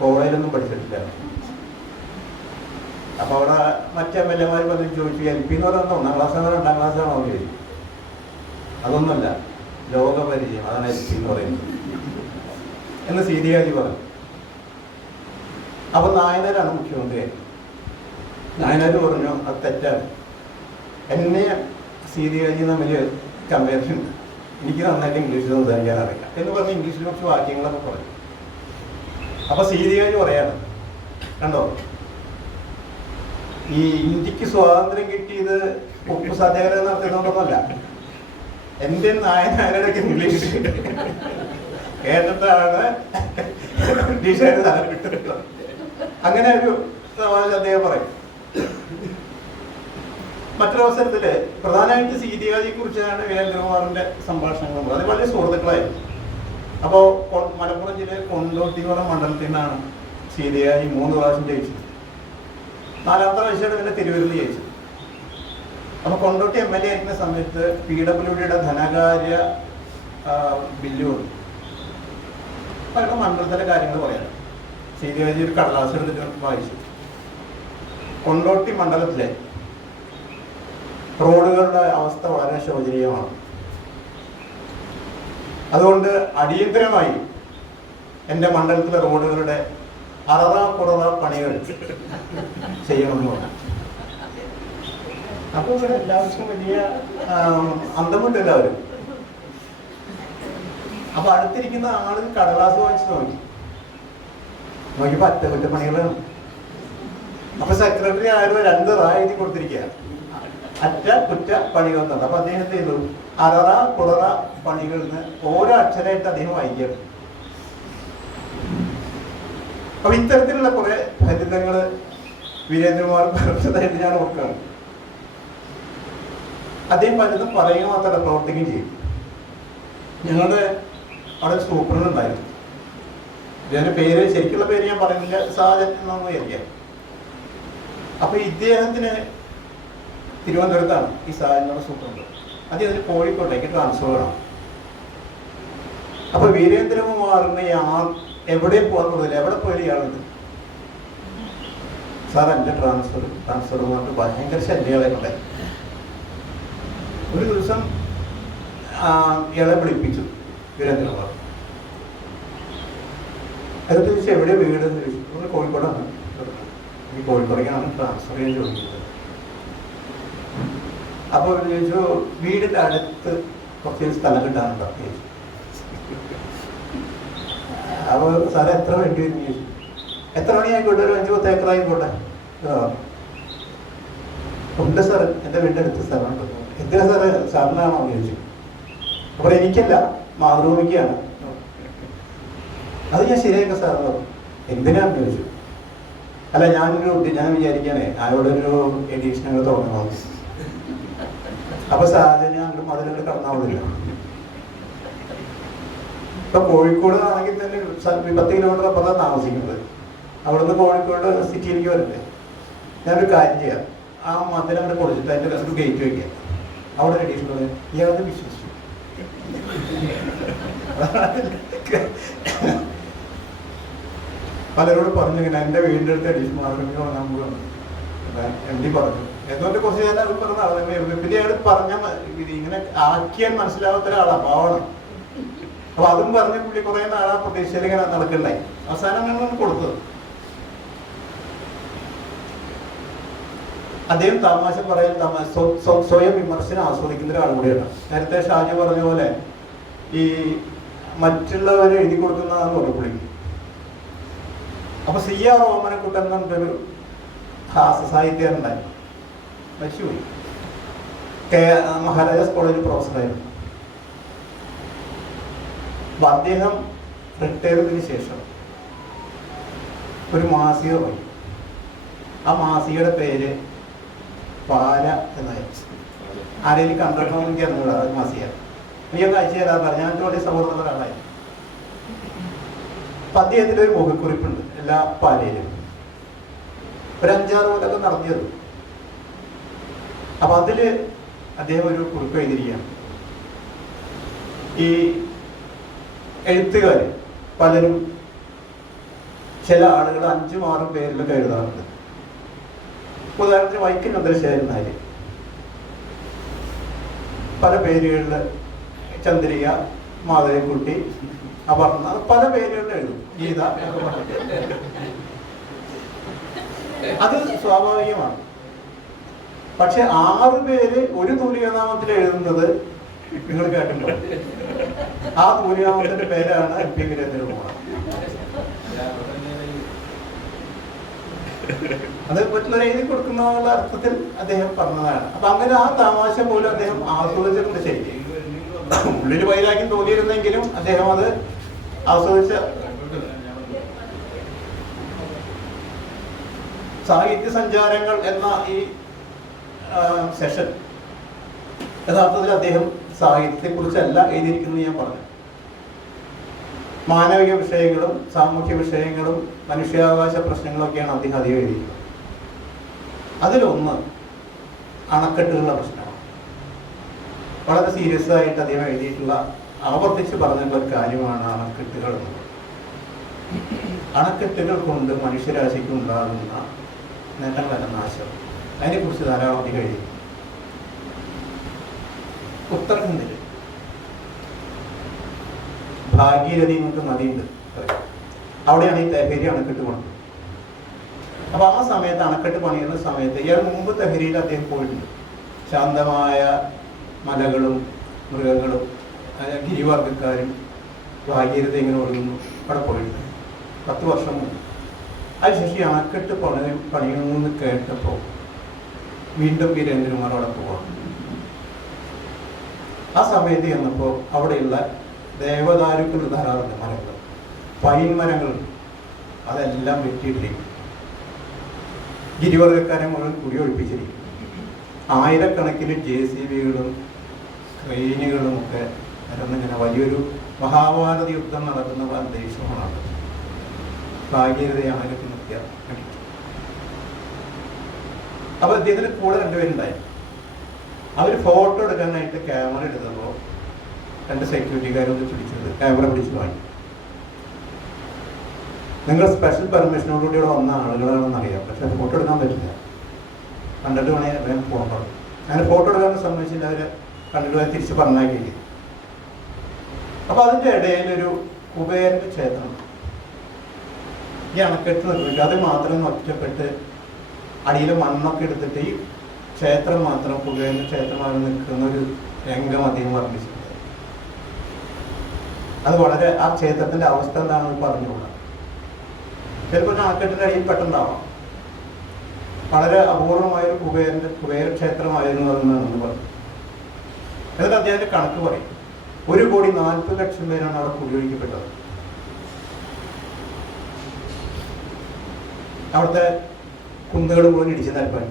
കോളേജിലൊന്നും പഠിച്ചിട്ടില്ല. അപ്പൊ അവിടെ മറ്റേ MLA മാർ പറഞ്ഞു, ചോദിച്ചു LP എന്ന് പറയുന്നത് 1ാം ക്ലാസ്സാണോ 2ാം ക്ലാസ്സാണോ എന്ന് ചോദിച്ചു. അതൊന്നുമല്ല, ലോകപരിചയം, അതാണ് LP എന്ന് പറയുന്നത് എന്ന് സീതികാജി പറഞ്ഞു. അപ്പൊ നായനാരാണ് മുഖ്യമന്ത്രി. നായനാർ പറഞ്ഞു അത് തെറ്റാണ്. എന്നെ സീതയാജി തമ്മിൽ കമ്പാരിസൺ, എനിക്ക് നന്നായിട്ട് ഇംഗ്ലീഷിൽ സംസാരിക്കാൻ അറിയാം എന്ന് പറഞ്ഞ് ഇംഗ്ലീഷിൽ കുറച്ച് വാക്യങ്ങളൊക്കെ പറഞ്ഞു. അപ്പൊ സീതയാജി പറയാണ്, കണ്ടോ ഈ ഇന്ത്യക്ക് സ്വാതന്ത്ര്യം കിട്ടിയത് ഉപ്പ് സത്യാഗ്രഹം നടത്തുന്നതൊന്നുമല്ല, എൻ്റെ നായനാരുടെ ഇംഗ്ലീഷ് കേട്ടിട്ടാണ് ബ്രിട്ടീഷുകാർ സാധനം കിട്ടുന്നത്. അങ്ങനെ ഒരു സമാജം അദ്ദേഹം പറയും. മറ്റൊരവസരത്തില് പ്രധാനമായിട്ട് സീതയാജിയെ കുറിച്ചാണ് വീരേന്ദ്രകുമാറിന്റെ സംഭാഷണങ്ങൾ. അത് വലിയ സുഹൃത്തുക്കളായിരുന്നു. അപ്പോൾ മലപ്പുറം ജില്ലയിൽ കൊണ്ടോട്ടിക്കുളം മണ്ഡലത്തിൽ നിന്നാണ് സീതയാജി 3 പ്രാവശ്യം ജയിച്ചത്. 4ാമത്തെ പ്രാവശ്യമാണ് പിന്നെ തിരുവല്ലയിൽ ജയിച്ചത്. അപ്പോൾ കൊണ്ടോട്ടി MLA ആയിരിക്കുന്ന സമയത്ത് PWDയുടെ ധനകാര്യ ബില്ല് വന്നു. അവരുടെ മണ്ഡലത്തിലെ കാര്യങ്ങൾ പറയാം. സീതയാജി ഒരു കടലാസ് എടുത്തിട്ട് വായിച്ചു. കൊണ്ടോട്ടി മണ്ഡലത്തിലെ റോഡുകളുടെ അവസ്ഥ വളരെ ശോചനീയമാണ്. അതുകൊണ്ട് അടിയന്തരമായി എൻ്റെ മണ്ഡലത്തിലെ റോഡുകളുടെ അററ പണികൾ ചെയ്യണമെന്ന് പറഞ്ഞു. അപ്പോൾ ഇവിടെ എല്ലാവർക്കും വലിയ അന്തമുണ്ട് എല്ലാവരും. അപ്പൊ അടുത്തിരിക്കുന്ന ആള് കടലാസ് വാങ്ങിച്ച് നോക്കിയപ്പോ അറ്റകുറ്റപ്പണികളാണ്. അപ്പൊ സെക്രട്ടറി ആരും 2 റാ എഴുതി കൊടുത്തിരിക്കുക, അറ്റകുറ്റപ്പണികൾ എന്നുള്ളത്. അപ്പൊ അദ്ദേഹം എന്ത് ചെയ്തു, അററ കുററ പണികളിൽ നിന്ന് ഓരോ അക്ഷരമായിട്ട് അദ്ദേഹം വായിക്കുകയാണ്. അപ്പൊ ഇത്തരത്തിലുള്ള കുറെ ഫലിതങ്ങള് വീരേന്ദ്രകുമാർ പറഞ്ഞതായിട്ട് ഞാൻ ഓർക്കുകയാണ്. അദ്ദേഹം പലതും പറയുക മാത്രമല്ല പ്രവർത്തിക്കുകയും ചെയ്യും. ഞങ്ങളുടെ അവിടെ സൂപ്രണ്ട് ഉണ്ടായിരുന്നു. ഇതിന്റെ പേര് ശരിക്കുള്ള പേര് ഞാൻ പറയുന്നില്ല, സാജൻ എന്നൊന്നും വിചാരിക്കാം. അപ്പൊ ഇദ്ദേഹത്തിന് തിരുവനന്തപുരത്താണ് ഈ സാജനോട് സൂപ്രണ്ട്. അദ്ദേഹത്തിന് കോഴിക്കോട്ടേക്ക് ട്രാൻസ്ഫർ വേണം. അപ്പൊ വീരേന്ദ്രകുമാറിന് എവിടെ പോകാൻ തോന്നില്ല, എവിടെ പോയാലും ഇയാളുണ്ട്. സാർ എൻ്റെ ട്രാൻസ്ഫർ പറഞ്ഞിട്ട് ഭയങ്കര ശല്യങ്ങളെ ഉണ്ടായി. ഒരു ദിവസം ഇയാളെ വിളിപ്പിച്ചു വീരേന്ദ്രകുമാർ. അതൊക്കെ ചോദിച്ചു എവിടെ വീട് എന്ന് ചോദിച്ചു. നമ്മൾ കോഴിക്കോടാണ്. ഈ കോഴിക്കോടേക്കാണ് ട്രാൻസ്ഫർ ചെയ്യാൻ ചോദിക്കുന്നത്. അപ്പോൾ ചോദിച്ചു വീടിൻ്റെ അടുത്ത് കുറച്ച് സ്ഥലം കിട്ടാനുണ്ടോ ചോദിച്ചു. അപ്പോൾ സാറ് എത്ര വേണ്ടി വരും ചോദിച്ചു. എത്ര മണിയായിക്കോട്ടെ, ഒരു 5-10 ഏക്കർ ആയിക്കോട്ടെ. ഉണ്ട് സാർ, എൻ്റെ വീടിൻ്റെ അടുത്ത് സ്ഥലമുണ്ട്. എന്തിനാ സാറ്, സാറിനാണോ ചോദിച്ചു. അപ്പോൾ എനിക്കല്ല, മാതൃഭൂമിക്കാണ്. അത് ഞാൻ ശരിയാക്കാം സാർ. എന്തിനാന്ന് ചോദിച്ചു. അല്ല ഞാൻ വിചാരിക്കാനേ അയാളോടൊരു എഡീഷണൽ തുടങ്ങണം. അപ്പൊ സാഹചര്യം അങ്ങോട്ട് മതിലുകൾ കടന്നാവില്ല. ഇപ്പൊ കോഴിക്കോട് ആണെങ്കിൽ തന്നെ 10 കിലോമീറ്റർ അപ്പുറത്താണ് താമസിക്കുന്നത്. അവിടുന്ന് കോഴിക്കോട് സിറ്റിയിലേക്ക് വരണ്ടേ. ഞാനൊരു കാര്യം ചെയ്യാം, ആ മതിൽ അവിടെ കൊടുത്തിട്ട് അതിൻ്റെ ഒരു ഗേറ്റ് വയ്ക്കാം. അവിടെ എഡീഷണൽ ഇയാളത് വിശ്വസിച്ചു. പലരോട് പറഞ്ഞു ഇങ്ങനെ എൻ്റെ വീടിൻ്റെ അടുത്ത് അഡീഷണൽ മാതൃഭൂമി വാങ്ങാൻ പോവാണ് MD പറഞ്ഞു. എന്തുകൊണ്ട് കുറച്ച് ഞാൻ അത് പറഞ്ഞ ആളായിരുന്നു. പിന്നെ അയാൾ പറഞ്ഞ ഇങ്ങനെ ആക്കിയാൽ മനസ്സിലാവാത്ത ഒരാളാണ്, പാവണം. അപ്പൊ അതും പറഞ്ഞ പുള്ളി കുറെ നാളാ പ്രതീക്ഷയിൽ ഇങ്ങനെ നടക്കണ്ടായി. അവസാനം ഞങ്ങളാണ് കൊടുത്തത്. അദ്ദേഹം തമാശ പറയാൻ സ്വയം വിമർശനം ആസ്വദിക്കുന്ന ഒരാൾ കൂടിയാണ്. നേരത്തെ ഷാജി പറഞ്ഞ പോലെ ഈ മറ്റുള്ളവരെ എഴുതി കൊടുക്കുന്നതാണെന്ന് പറഞ്ഞു പുള്ളിക്ക്. അപ്പൊ CR ഓമനക്കുട്ടൻ എന്ന് പറഞ്ഞൊരു ഹാസ്യ സാഹിത്യകാരനുണ്ടായി, മരിച്ചുപോയി. മഹാരാജാസ് കോളേജിൽ പ്രൊഫസറായിരുന്നു. അപ്പൊ അദ്ദേഹം റിട്ടയർഡിന് ശേഷം ഒരു മാസിക പോയി. ആ മാസികയുടെ പേര് പാല എന്നായിരുന്നു. ആരെങ്കിലും കണ്ടിട്ടുണ്ടോ എനിക്ക് അറിഞ്ഞൂടാ. മാസിക എനിക്കൊക്കെ അയച്ചു തരാൻ പറഞ്ഞു. ഞാൻ വളരെ സൗഹൃദമുള്ള ഒരാളായി. അപ്പൊ അദ്ദേഹത്തിന്റെ ഒരു മുഖക്കുറിപ്പുണ്ട് എല്ലാ പാലയിലും. ഒരു 5-6 കൊല്ലമൊക്കെ നടത്തിയത്. അപ്പൊ അതില് അദ്ദേഹം ഒരു കുറിപ്പ് എഴുതിയിരിക്കുകയാണ്. ഈ എഴുത്തുകാര് പലരും ചില ആളുകൾ 5-6 പേരിലൊക്കെ എഴുതാറുണ്ട്. ഉദാഹരണത്തിന് വൈക്കം ചന്ദ്രശേഖരൻ നായർ പല പേരുകളിൽ, ചന്ദ്രിക, മാധവിക്കുട്ടി, അപർണ, പല പേരുകളിൽ എഴുതും. ഗീത, അത് സ്വാഭാവികമാണ്. പക്ഷെ 6 പേര് ഒരു തൂലികാനാമത്തിൽ എഴുതുന്നത് നിങ്ങൾ കേട്ടിട്ടുണ്ടോ? ആ തൂലികാനാമത്തിന്റെ പേരാണ് എം പി വീരേന്ദ്രകുമാർ. അത് മറ്റുള്ളവർ എഴുതി കൊടുക്കുന്ന അർത്ഥത്തിൽ അദ്ദേഹം പറഞ്ഞതാണ്. അപ്പൊ അങ്ങനെ ആ തമാശ പോലും അദ്ദേഹം ആസ്വദിച്ചിട്ടുണ്ട്. ശരി, ഉള്ളിൽ വൈരാഗ്യം തോന്നിയിരുന്നെങ്കിലും അദ്ദേഹം അത് ആസ്വദിച്ച. സാഹിത്യ സഞ്ചാരങ്ങൾ എന്ന ഈ സെഷൻ യഥാർത്ഥത്തിൽ അദ്ദേഹം സാഹിത്യത്തെ കുറിച്ചല്ല എഴുതിയിരിക്കുന്നത് ഞാൻ പറഞ്ഞു. മാനവിക വിഷയങ്ങളും സാമൂഹ്യ വിഷയങ്ങളും മനുഷ്യാവകാശ പ്രശ്നങ്ങളൊക്കെയാണ് അദ്ദേഹം അധികം എഴുതിയിരിക്കുന്നത്. അതിലൊന്ന് അണക്കെട്ടുകളുടെ പ്രശ്നമാണ്. വളരെ സീരിയസ് ആയിട്ട് അദ്ദേഹം എഴുതിയിട്ടുള്ള, ആവർത്തിച്ച് പറഞ്ഞിട്ടുള്ള ഒരു കാര്യമാണ് അണക്കെട്ടുകൾ എന്നുള്ളത്. അണക്കെട്ടുകൾ കൊണ്ട് മനുഷ്യരാശിക്ക് ഉണ്ടാകുന്ന നേട്ടങ്ങളല്ല നാശം. അതിനെക്കുറിച്ച് ധാരാളം അധികം എഴുതി. ഉത്തരാഖണ്ഡിൽ ഭാഗീരഥി എന്നൊക്കെ നദിയുണ്ട്. അവിടെയാണ് ഈ തെഹരി അണക്കെട്ട് പണിത്. അപ്പൊ ആ സമയത്ത് അണക്കെട്ട് പണിയുന്ന സമയത്ത് ഇയാൾ മുമ്പ് തെഹരിയിൽ അദ്ദേഹം പോയിട്ടുണ്ട്. ശാന്തമായ മലകളും മൃഗങ്ങളും ഗിരിവർഗക്കാരും ഭാഗീരഥ ഇങ്ങനെ ഒഴുകുന്നു അവിടെ പോയിട്ടുണ്ട് 10 വർഷം മുമ്പ്. അതിനുശേഷം അണക്കെട്ട് പണിയണമെന്ന് കേട്ടപ്പോൾ വീണ്ടും വീരേന്ദ്രകുമാർ അവിടെ പോവാം. ആ സമയത്ത് ചെന്നപ്പോൾ അവിടെയുള്ള ദേവദാരുക്കൾ ധാരാളം മരങ്ങൾ, പൈൻ മരങ്ങൾ, അതെല്ലാം വെട്ടിയിട്ടിരിക്കും. ഗിരിവർഗക്കാരെ മുഴുവൻ കുടിയൊഴിപ്പിച്ചിരിക്കും. ആയിരക്കണക്കിന് JCBകളും ക്രെയിനുകളും ഒക്കെ നിരന്നിങ്ങനെ വലിയൊരു മഹാഭാരത യുദ്ധം നടക്കുന്ന അന്തരീക്ഷമാണ്. ഭാഗീരഥയാണ് അതിലേക്ക് നിർത്തിയ. അപ്പൊ അദ്ദേഹത്തിന് കൂടെ 2 പേരുണ്ടായി. അവർ ഫോട്ടോ എടുക്കാനായിട്ട് ക്യാമറ എടുത്തപ്പോൾ 2 സെക്യൂരിറ്റിക്കാരൊന്ന് പിടിച്ചത് ക്യാമറ പിടിച്ചു വാങ്ങി. നിങ്ങൾ സ്പെഷ്യൽ പെർമിഷനോടുകൂടി ഇവിടെ വന്ന ആളുകളാണെന്ന് അറിയാം, പക്ഷെ ഫോട്ടോ എടുക്കാൻ പറ്റില്ല. കണ്ടിട്ട് വേണേൽ പോകാൻ പറഞ്ഞു. അങ്ങനെ ഫോട്ടോ എടുക്കാൻ സമ്മതിച്ചില്ല. അവർ കണ്ടിട്ട് പോയാൽ തിരിച്ച് പറഞ്ഞാക്കി. അപ്പൊ അതിൻ്റെ ഇടയിലൊരു കുബേരന്റെ ക്ഷേത്രം ഈ അണക്കെട്ട് നിർമ്മിക്കുക. അത് മാത്രം ഒറ്റപ്പെട്ട് അടിയിലെ മണ്ണൊക്കെ എടുത്തിട്ട് ഈ ക്ഷേത്രം മാത്രം കുബേരന്റെ ക്ഷേത്രമായി നിൽക്കുന്ന ഒരു രംഗം അദ്ദേഹം വർണ്ണിച്ചിട്ടുണ്ട്. അത് വളരെ, ആ ക്ഷേത്രത്തിന്റെ അവസ്ഥ എന്താണെന്ന് പറഞ്ഞുകൂടാ. ചിലപ്പോൾ അണക്കെട്ടിന്റെ അടിയിൽ പെട്ടെന്നാവാം. വളരെ അപൂർവമായൊരു കുബേര ക്ഷേത്രമായിരുന്നു അതെന്നാണ് പറഞ്ഞു. എന്നിട്ട് അദ്ദേഹത്തിന്റെ കണക്ക് പറയും. 1,40,00,000 പേരാണ് അവിടെ കുടിയൊഴിക്കപ്പെട്ടത്. അവിടുത്തെ കുന്നുകൾ പോലും ഇടിച്ചു നിരപ്പാൻ.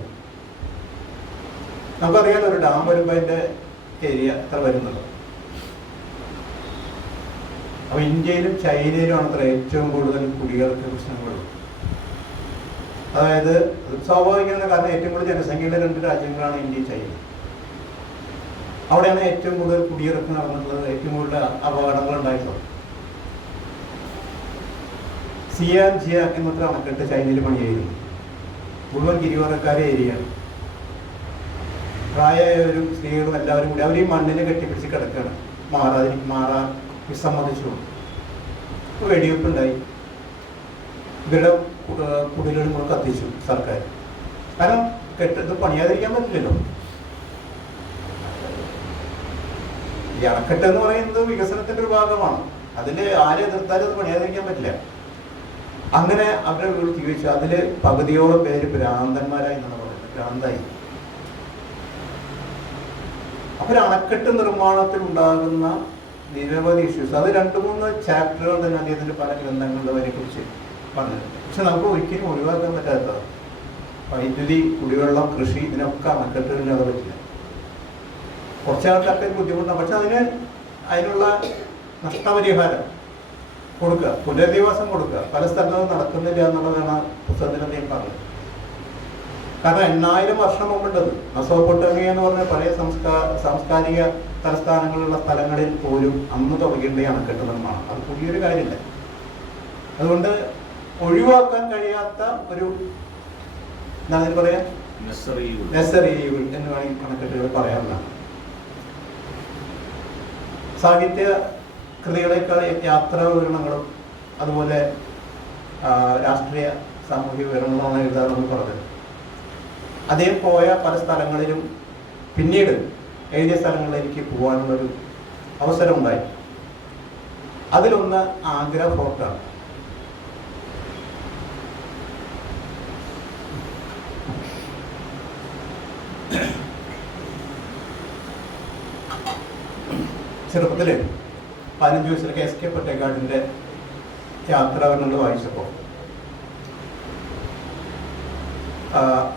നമുക്കറിയാലോ ഒരു ഡാം വരുമ്പോൾ അതിന്റെ ഏരിയ എത്ര വരുന്നുള്ളൂ. അപ്പൊ ഇന്ത്യയിലും ചൈനയിലും അത്ര ഏറ്റവും കൂടുതൽ കുടികൾക്ക് പ്രശ്നങ്ങളുള്ളത്. അതായത് സ്വാഭാവികമാണ്, കാരണം ഏറ്റവും കൂടുതൽ ജനസംഖ്യയുള്ള 2 രാജ്യങ്ങളാണ് ഇന്ത്യയും ചൈനയും. അവിടെയാണ് ഏറ്റവും കൂടുതൽ കുടിയിറക്ക് നടന്നിട്ടുള്ളത്, ഏറ്റവും കൂടുതൽ അപകടങ്ങൾ ഉണ്ടായിട്ടുള്ളത്. സിയാൻ ജിയ എന്നത്ര അണക്കെട്ട് ചൈനയിൽ പണിയായിരുന്നു. മുഴുവൻ ഗിരിവർഗക്കാരെ ഏരിയയാണ്. പ്രായമായവരും സ്ത്രീകളും എല്ലാവരും കൂടി അവർ ഈ മണ്ണിനെ കെട്ടിപ്പിടിച്ച് കിടക്കുകയാണ്. മാറാൻ വിസമ്മതിച്ചു. വെടിവെപ്പുണ്ടായി. ഇവരുടെ കുടിലുകൾ മുഴുവൻ കത്തിച്ചു സർക്കാർ. കാരണം ഇത് പണിയാതിരിക്കാൻ പറ്റില്ലല്ലോ. ഈ അണക്കെട്ട് എന്ന് പറയുന്നത് വികസനത്തിന്റെ ഒരു ഭാഗമാണ്. അതിൽ ആരെ എതിർത്താലും അത് പണിയാതിരിക്കാൻ പറ്റില്ല. അങ്ങനെ അവരെ വീട് ജീവിച്ചു. അതില് പകുതിയോളം പേര് ഭ്രാന്തന്മാരായി എന്നാണ് പറയുന്നത്. ഭ്രാന്തായി. അപ്പൊ അണക്കെട്ട് നിർമ്മാണത്തിൽ ഉണ്ടാകുന്ന നിരവധി ഇഷ്യൂസ്, അത് 2-3 ചാപ്റ്ററുകൾ തന്നെ അദ്ദേഹത്തിന്റെ പല ഗ്രന്ഥങ്ങളുടെ അതിനെ കുറിച്ച് പറഞ്ഞിട്ടുണ്ട്. പക്ഷെ നമുക്ക് ഒരിക്കലും ഒഴിവാക്കാൻ പറ്റാത്തത് വൈദ്യുതി, കുടിവെള്ളം, കൃഷി, ഇതിനൊക്കെ അണക്കെട്ടുകളില്ലാതെ പറ്റില്ല. കുറച്ച് ആൾക്കാർക്ക് ബുദ്ധിമുട്ടാണ്. പക്ഷെ അതിനുള്ള നഷ്ടപരിഹാരം കൊടുക്കുക, പുനരധിവാസം കൊടുക്കുക. പല സ്ഥലത്തും നടക്കുന്നില്ല എന്നുള്ളതാണ് പുസ്തകത്തിൽ അദ്ദേഹം പറഞ്ഞത്. കാരണം 8000 വർഷം മുമ്പുണ്ടത്. മെസോപ്പൊട്ടേമിയ എന്ന് പറഞ്ഞ പഴയ സാംസ്കാരിക തലസ്ഥാനങ്ങളുള്ള സ്ഥലങ്ങളിൽ പോലും അന്ന് തുടങ്ങേണ്ട അണക്കെട്ട് നിർമ്മാണം. അത് പുതിയൊരു കാര്യമില്ല. അതുകൊണ്ട് ഒഴിവാക്കാൻ കഴിയാത്ത ഒരു എന്താ പറയാ, നെസറി ഈവിൾ എന്ന് വേണമെങ്കിൽ അണക്കെട്ടുകൾ പറയാവുന്നതാണ്. സാഹിത്യ കൃതികളെക്കാൾ യാത്രാ വിവരണങ്ങളും അതുപോലെ രാഷ്ട്രീയ സാമൂഹിക വിവരണങ്ങളാണ് എഴുതാറെന്ന് പറഞ്ഞത്. അദ്ദേഹം പോയ പല സ്ഥലങ്ങളിലും പിന്നീട് എഴുതിയ സ്ഥലങ്ങളിലേക്ക് പോകാനുള്ളൊരു അവസരം ഉണ്ടായി. അതിലൊന്ന് ആഗ്ര ഫോർട്ടാണ്. ചെറുപ്പത്തിൽ 15 വയസ്സിലൊക്കെ SK പൊറ്റേക്കാടിൻ്റെ യാത്രാവിനോട് വായിച്ചപ്പോൾ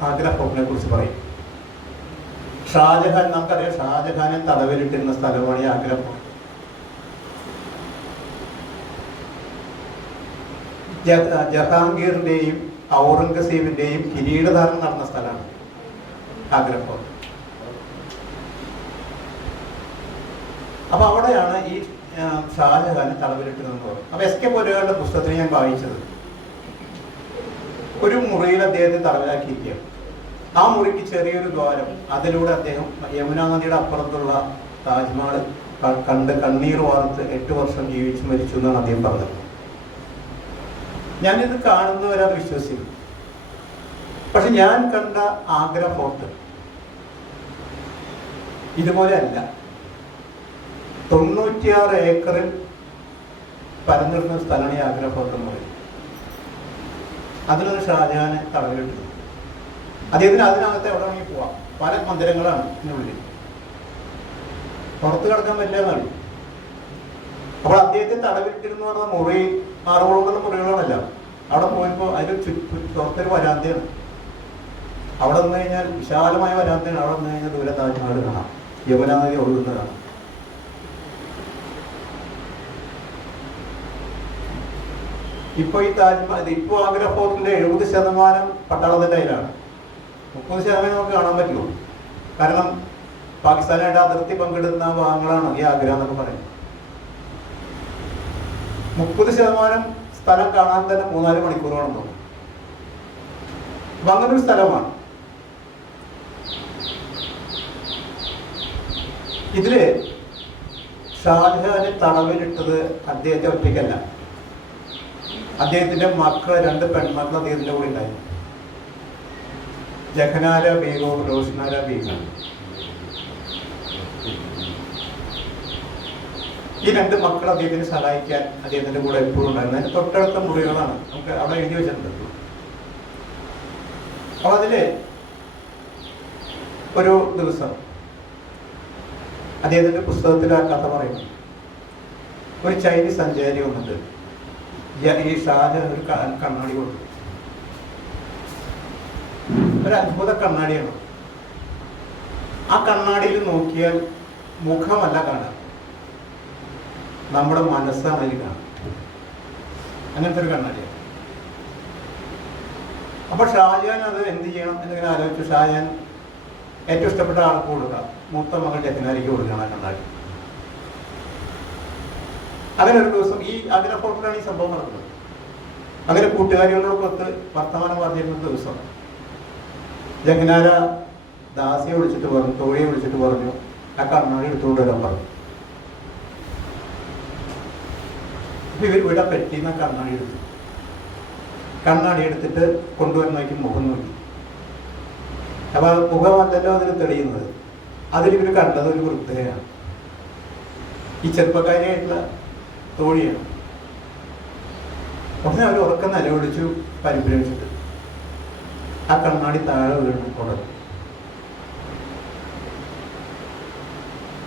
ആഗ്ര ഫോർട്ടിനെ കുറിച്ച് പറയും. ഷാജഹാൻ, നമുക്കറിയാം ഷാജഹാനെ തടവിലിട്ടിരുന്ന സ്ഥലമാണ് ഈ ആഗ്ര ഫോർട്ട്. ജഹാംഗീറിന്റെയും ഔറംഗസീബിന്റെയും കിരീടധാരണം നടന്ന സ്ഥലമാണ് ആഗ്ര ഫോർട്ട്. അപ്പൊ അവിടെയാണ് ഈ ഷാജഹാനെ തടവിലിട്ടിരുന്നത് പറയും. അപ്പൊ SK പൊറ്റേക്കാടിന്റെ പുസ്തകത്തിൽ ഞാൻ വായിച്ചത്, ഒരു മുറിയിൽ അദ്ദേഹത്തെ തടവിലാക്കിയിരിക്കുകയാണ്. ആ മുറിക്ക് ചെറിയൊരു ദ്വാരം, അതിലൂടെ അദ്ദേഹം യമുനാ നദിയുടെ അപ്പുറത്തുള്ള താജ്മഹൽ കണ്ട് കണ്ണീർ വാർത്ത് 8 വർഷം ജീവിച്ചു മരിച്ചു എന്നാണ് അദ്ദേഹം പറഞ്ഞത്. ഞാനിത് കാണുന്നവരെ അത് വിശ്വസിക്കും. പക്ഷെ ഞാൻ കണ്ട ആഗ്ര ഫോർട്ട് ഇതുപോലെ അല്ല. 96 ഏക്കറിൽ പരന്നിരുന്ന സ്ഥലമാണ് ഈ ആഗ്ര ഫോർട്ട് എന്ന് പറയുന്നത്. അതിലൊരു ഷാജഹാനെ തടവിലിട്ടു. അദ്ദേഹത്തിന് അതിനകത്ത് എവിടെ വേണമെങ്കിൽ പോവാം. പല മന്ദിരങ്ങളാണ് ഇതിനുള്ളിൽ, പുറത്ത് കിടക്കാൻ പറ്റില്ല എന്നാണ്. അപ്പോൾ അദ്ദേഹത്തെ തടവിലിട്ടിരുന്നു പറഞ്ഞ മുറി 6 മുറികളാണല്ല. അവിടെ പോയപ്പോൾ അതിൽ പുറത്തൊരു വരാന്തയാണ്. അവിടെ നിന്ന് കഴിഞ്ഞാൽ വിശാലമായ വരാന്തയാണ്. അവിടെ നിന്ന് കഴിഞ്ഞാൽ ദൂരെ താജ്മഹൽ കാണാം, യമുനാ നദി ഒഴുകുന്നത് കാണാം. ഇപ്പോൾ ഈ താജ്മഹൽ, ഇപ്പോൾ ആഗ്ര ഫോർട്ടിന്റെ 70% പട്ടാളത്തിന്റെ കയ്യിലാണ്. 30% നമുക്ക് കാണാൻ പറ്റുമോ? കാരണം പാകിസ്ഥാനായിട്ട് അതിർത്തി പങ്കിടുന്ന ഭാഗങ്ങളാണ് ഈ ആഗ്ര എന്നൊക്കെ പറയുന്നത്. 30% സ്ഥലം കാണാൻ തന്നെ 3-4 മണിക്കൂറോളം പോകും. അപ്പൊ അങ്ങനൊരു സ്ഥലമാണ്. ഇതില് ഷാജഹാനെ തടവിലിട്ടത് അദ്ദേഹത്തെ ഒറ്റയ്ക്കല്ല. അദ്ദേഹത്തിന്റെ മക്കൾ, 2 പെൺമക്കൾ അദ്ദേഹത്തിന്റെ കൂടെ ഉണ്ടായിരുന്നു. ജഹനാര ബീഗവും റോഷനാര ബീഗം. ഈ 2 മക്കൾ അദ്ദേഹത്തിനെ സഹായിക്കാൻ അദ്ദേഹത്തിന്റെ കൂടെ എപ്പോഴും ഉണ്ടായിരുന്നു. അതിന് തൊട്ടടുത്ത മുറികളാണ്, നമുക്ക് അവിടെ എഴുതി വെച്ചിട്ടുണ്ട്. അപ്പൊ അതില് ഒരു ദിവസം അദ്ദേഹത്തിന്റെ പുസ്തകത്തിൽ ആ കഥ പറയുന്നു. ഒരു ചൈനീസ് സഞ്ചാരി വന്നിട്ട് ഈ ഷാജഹാൻ ഒരു കണ്ണാടി കൊടുത്തു. ഒരു അത്ഭുത കണ്ണാടിയാണ്. ആ കണ്ണാടിയിൽ നോക്കിയാൽ മുഖമല്ല കാണാം, നമ്മുടെ മനസ്സാണ് അതിൽ കാണാം. അങ്ങനത്തെ ഒരു കണ്ണാടിയാണ്. അപ്പൊ ഷാജഹാൻ അത് എന്ത് ചെയ്യണം എന്നിങ്ങനെ ആലോചിച്ചു. ഷാജഹാൻ ഏറ്റവും ഇഷ്ടപ്പെട്ട ആൾക്ക് കൊടുക്കുക, മൂത്ത മകൾ ജഹനാരിക്ക് കൊടുക്കണം ആ കണ്ണാടി. അങ്ങനെ ഒരു ദിവസം ഈ ആഗ്ര ഫോർട്ടിലാണ് ഈ സംഭവം നടക്കുന്നത്. അങ്ങനെ കൂട്ടുകാരികളോടൊപ്പത്ത് വർത്തമാനം പറഞ്ഞിരുന്ന ദിവസം ജഹനാര ദാസിയെ വിളിച്ചിട്ട് പറഞ്ഞു, തോഴിയെ വിളിച്ചിട്ട് പറഞ്ഞു, ആ കണ്ണാടി എടുത്തുകൊണ്ട് വരാൻ പറഞ്ഞു. ഇവർ ഇവിടെ പെട്ടിന്ന് കണ്ണാടി എടുത്തു. കണ്ണാടി എടുത്തിട്ട് കൊണ്ടുവരുന്നേക്ക് മുഖം നോക്കി. അപ്പൊ മുഖമല്ലല്ലോ അതിൽ തെളിയുന്നത്. അതിലിവർ കണ്ടത് ഒരു വൃദ്ധയാണ്. ഈ ചെറുപ്പക്കാരിയായിട്ടുള്ള തോഴിയാണ്. ഉടനെ അവർ ഉറക്കം നിലവിളിച്ചു, പരിഭ്രമിച്ചിട്ട് ആ കണ്ണാടി താഴെ വീണു. ഉടനെ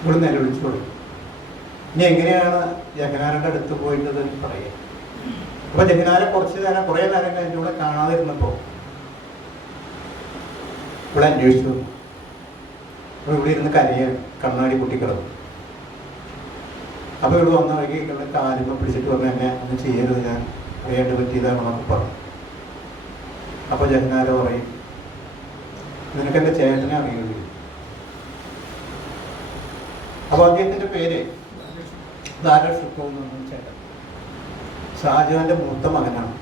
ഇവിടെ നിലവിളിച്ചു കൊടുക്കും. ഇനി എങ്ങനെയാണ് ജഹനാരുടെ അടുത്ത് പോയിട്ടത് പറയുക. അപ്പൊ ജഹനാരെ കുറെ നേരം കഴിഞ്ഞൂടെ കാണാതിരുന്നപ്പോ ഇവിടെ അന്വേഷിച്ചു. അപ്പൊ ഇവിടെ ഇരുന്ന് കരയാണ്, കണ്ണാടി പൊട്ടിക്കിടന്നു. അപ്പൊ ഇവിടെ വന്ന വഴിക്ക് കാലുമ പിടിച്ചിട്ട് പറഞ്ഞു, എന്നെ ഒന്നും ചെയ്യരുത്, ഞാൻ അറിയാണ്ട് പറ്റിയതാണെന്നൊക്കെ പറഞ്ഞു. അപ്പൊ ജഹനാര പറയും, നിനക്ക് എന്റെ ചേട്ടനെ അറിയുള്ളൂ. അപ്പൊ അദ്ദേഹത്തിന്റെ പേര് ദാരാ ഷിക്കോ എന്ന് ചേട്ടൻ. ഷാജഹാന്റെ മൂത്ത മകനാണ്.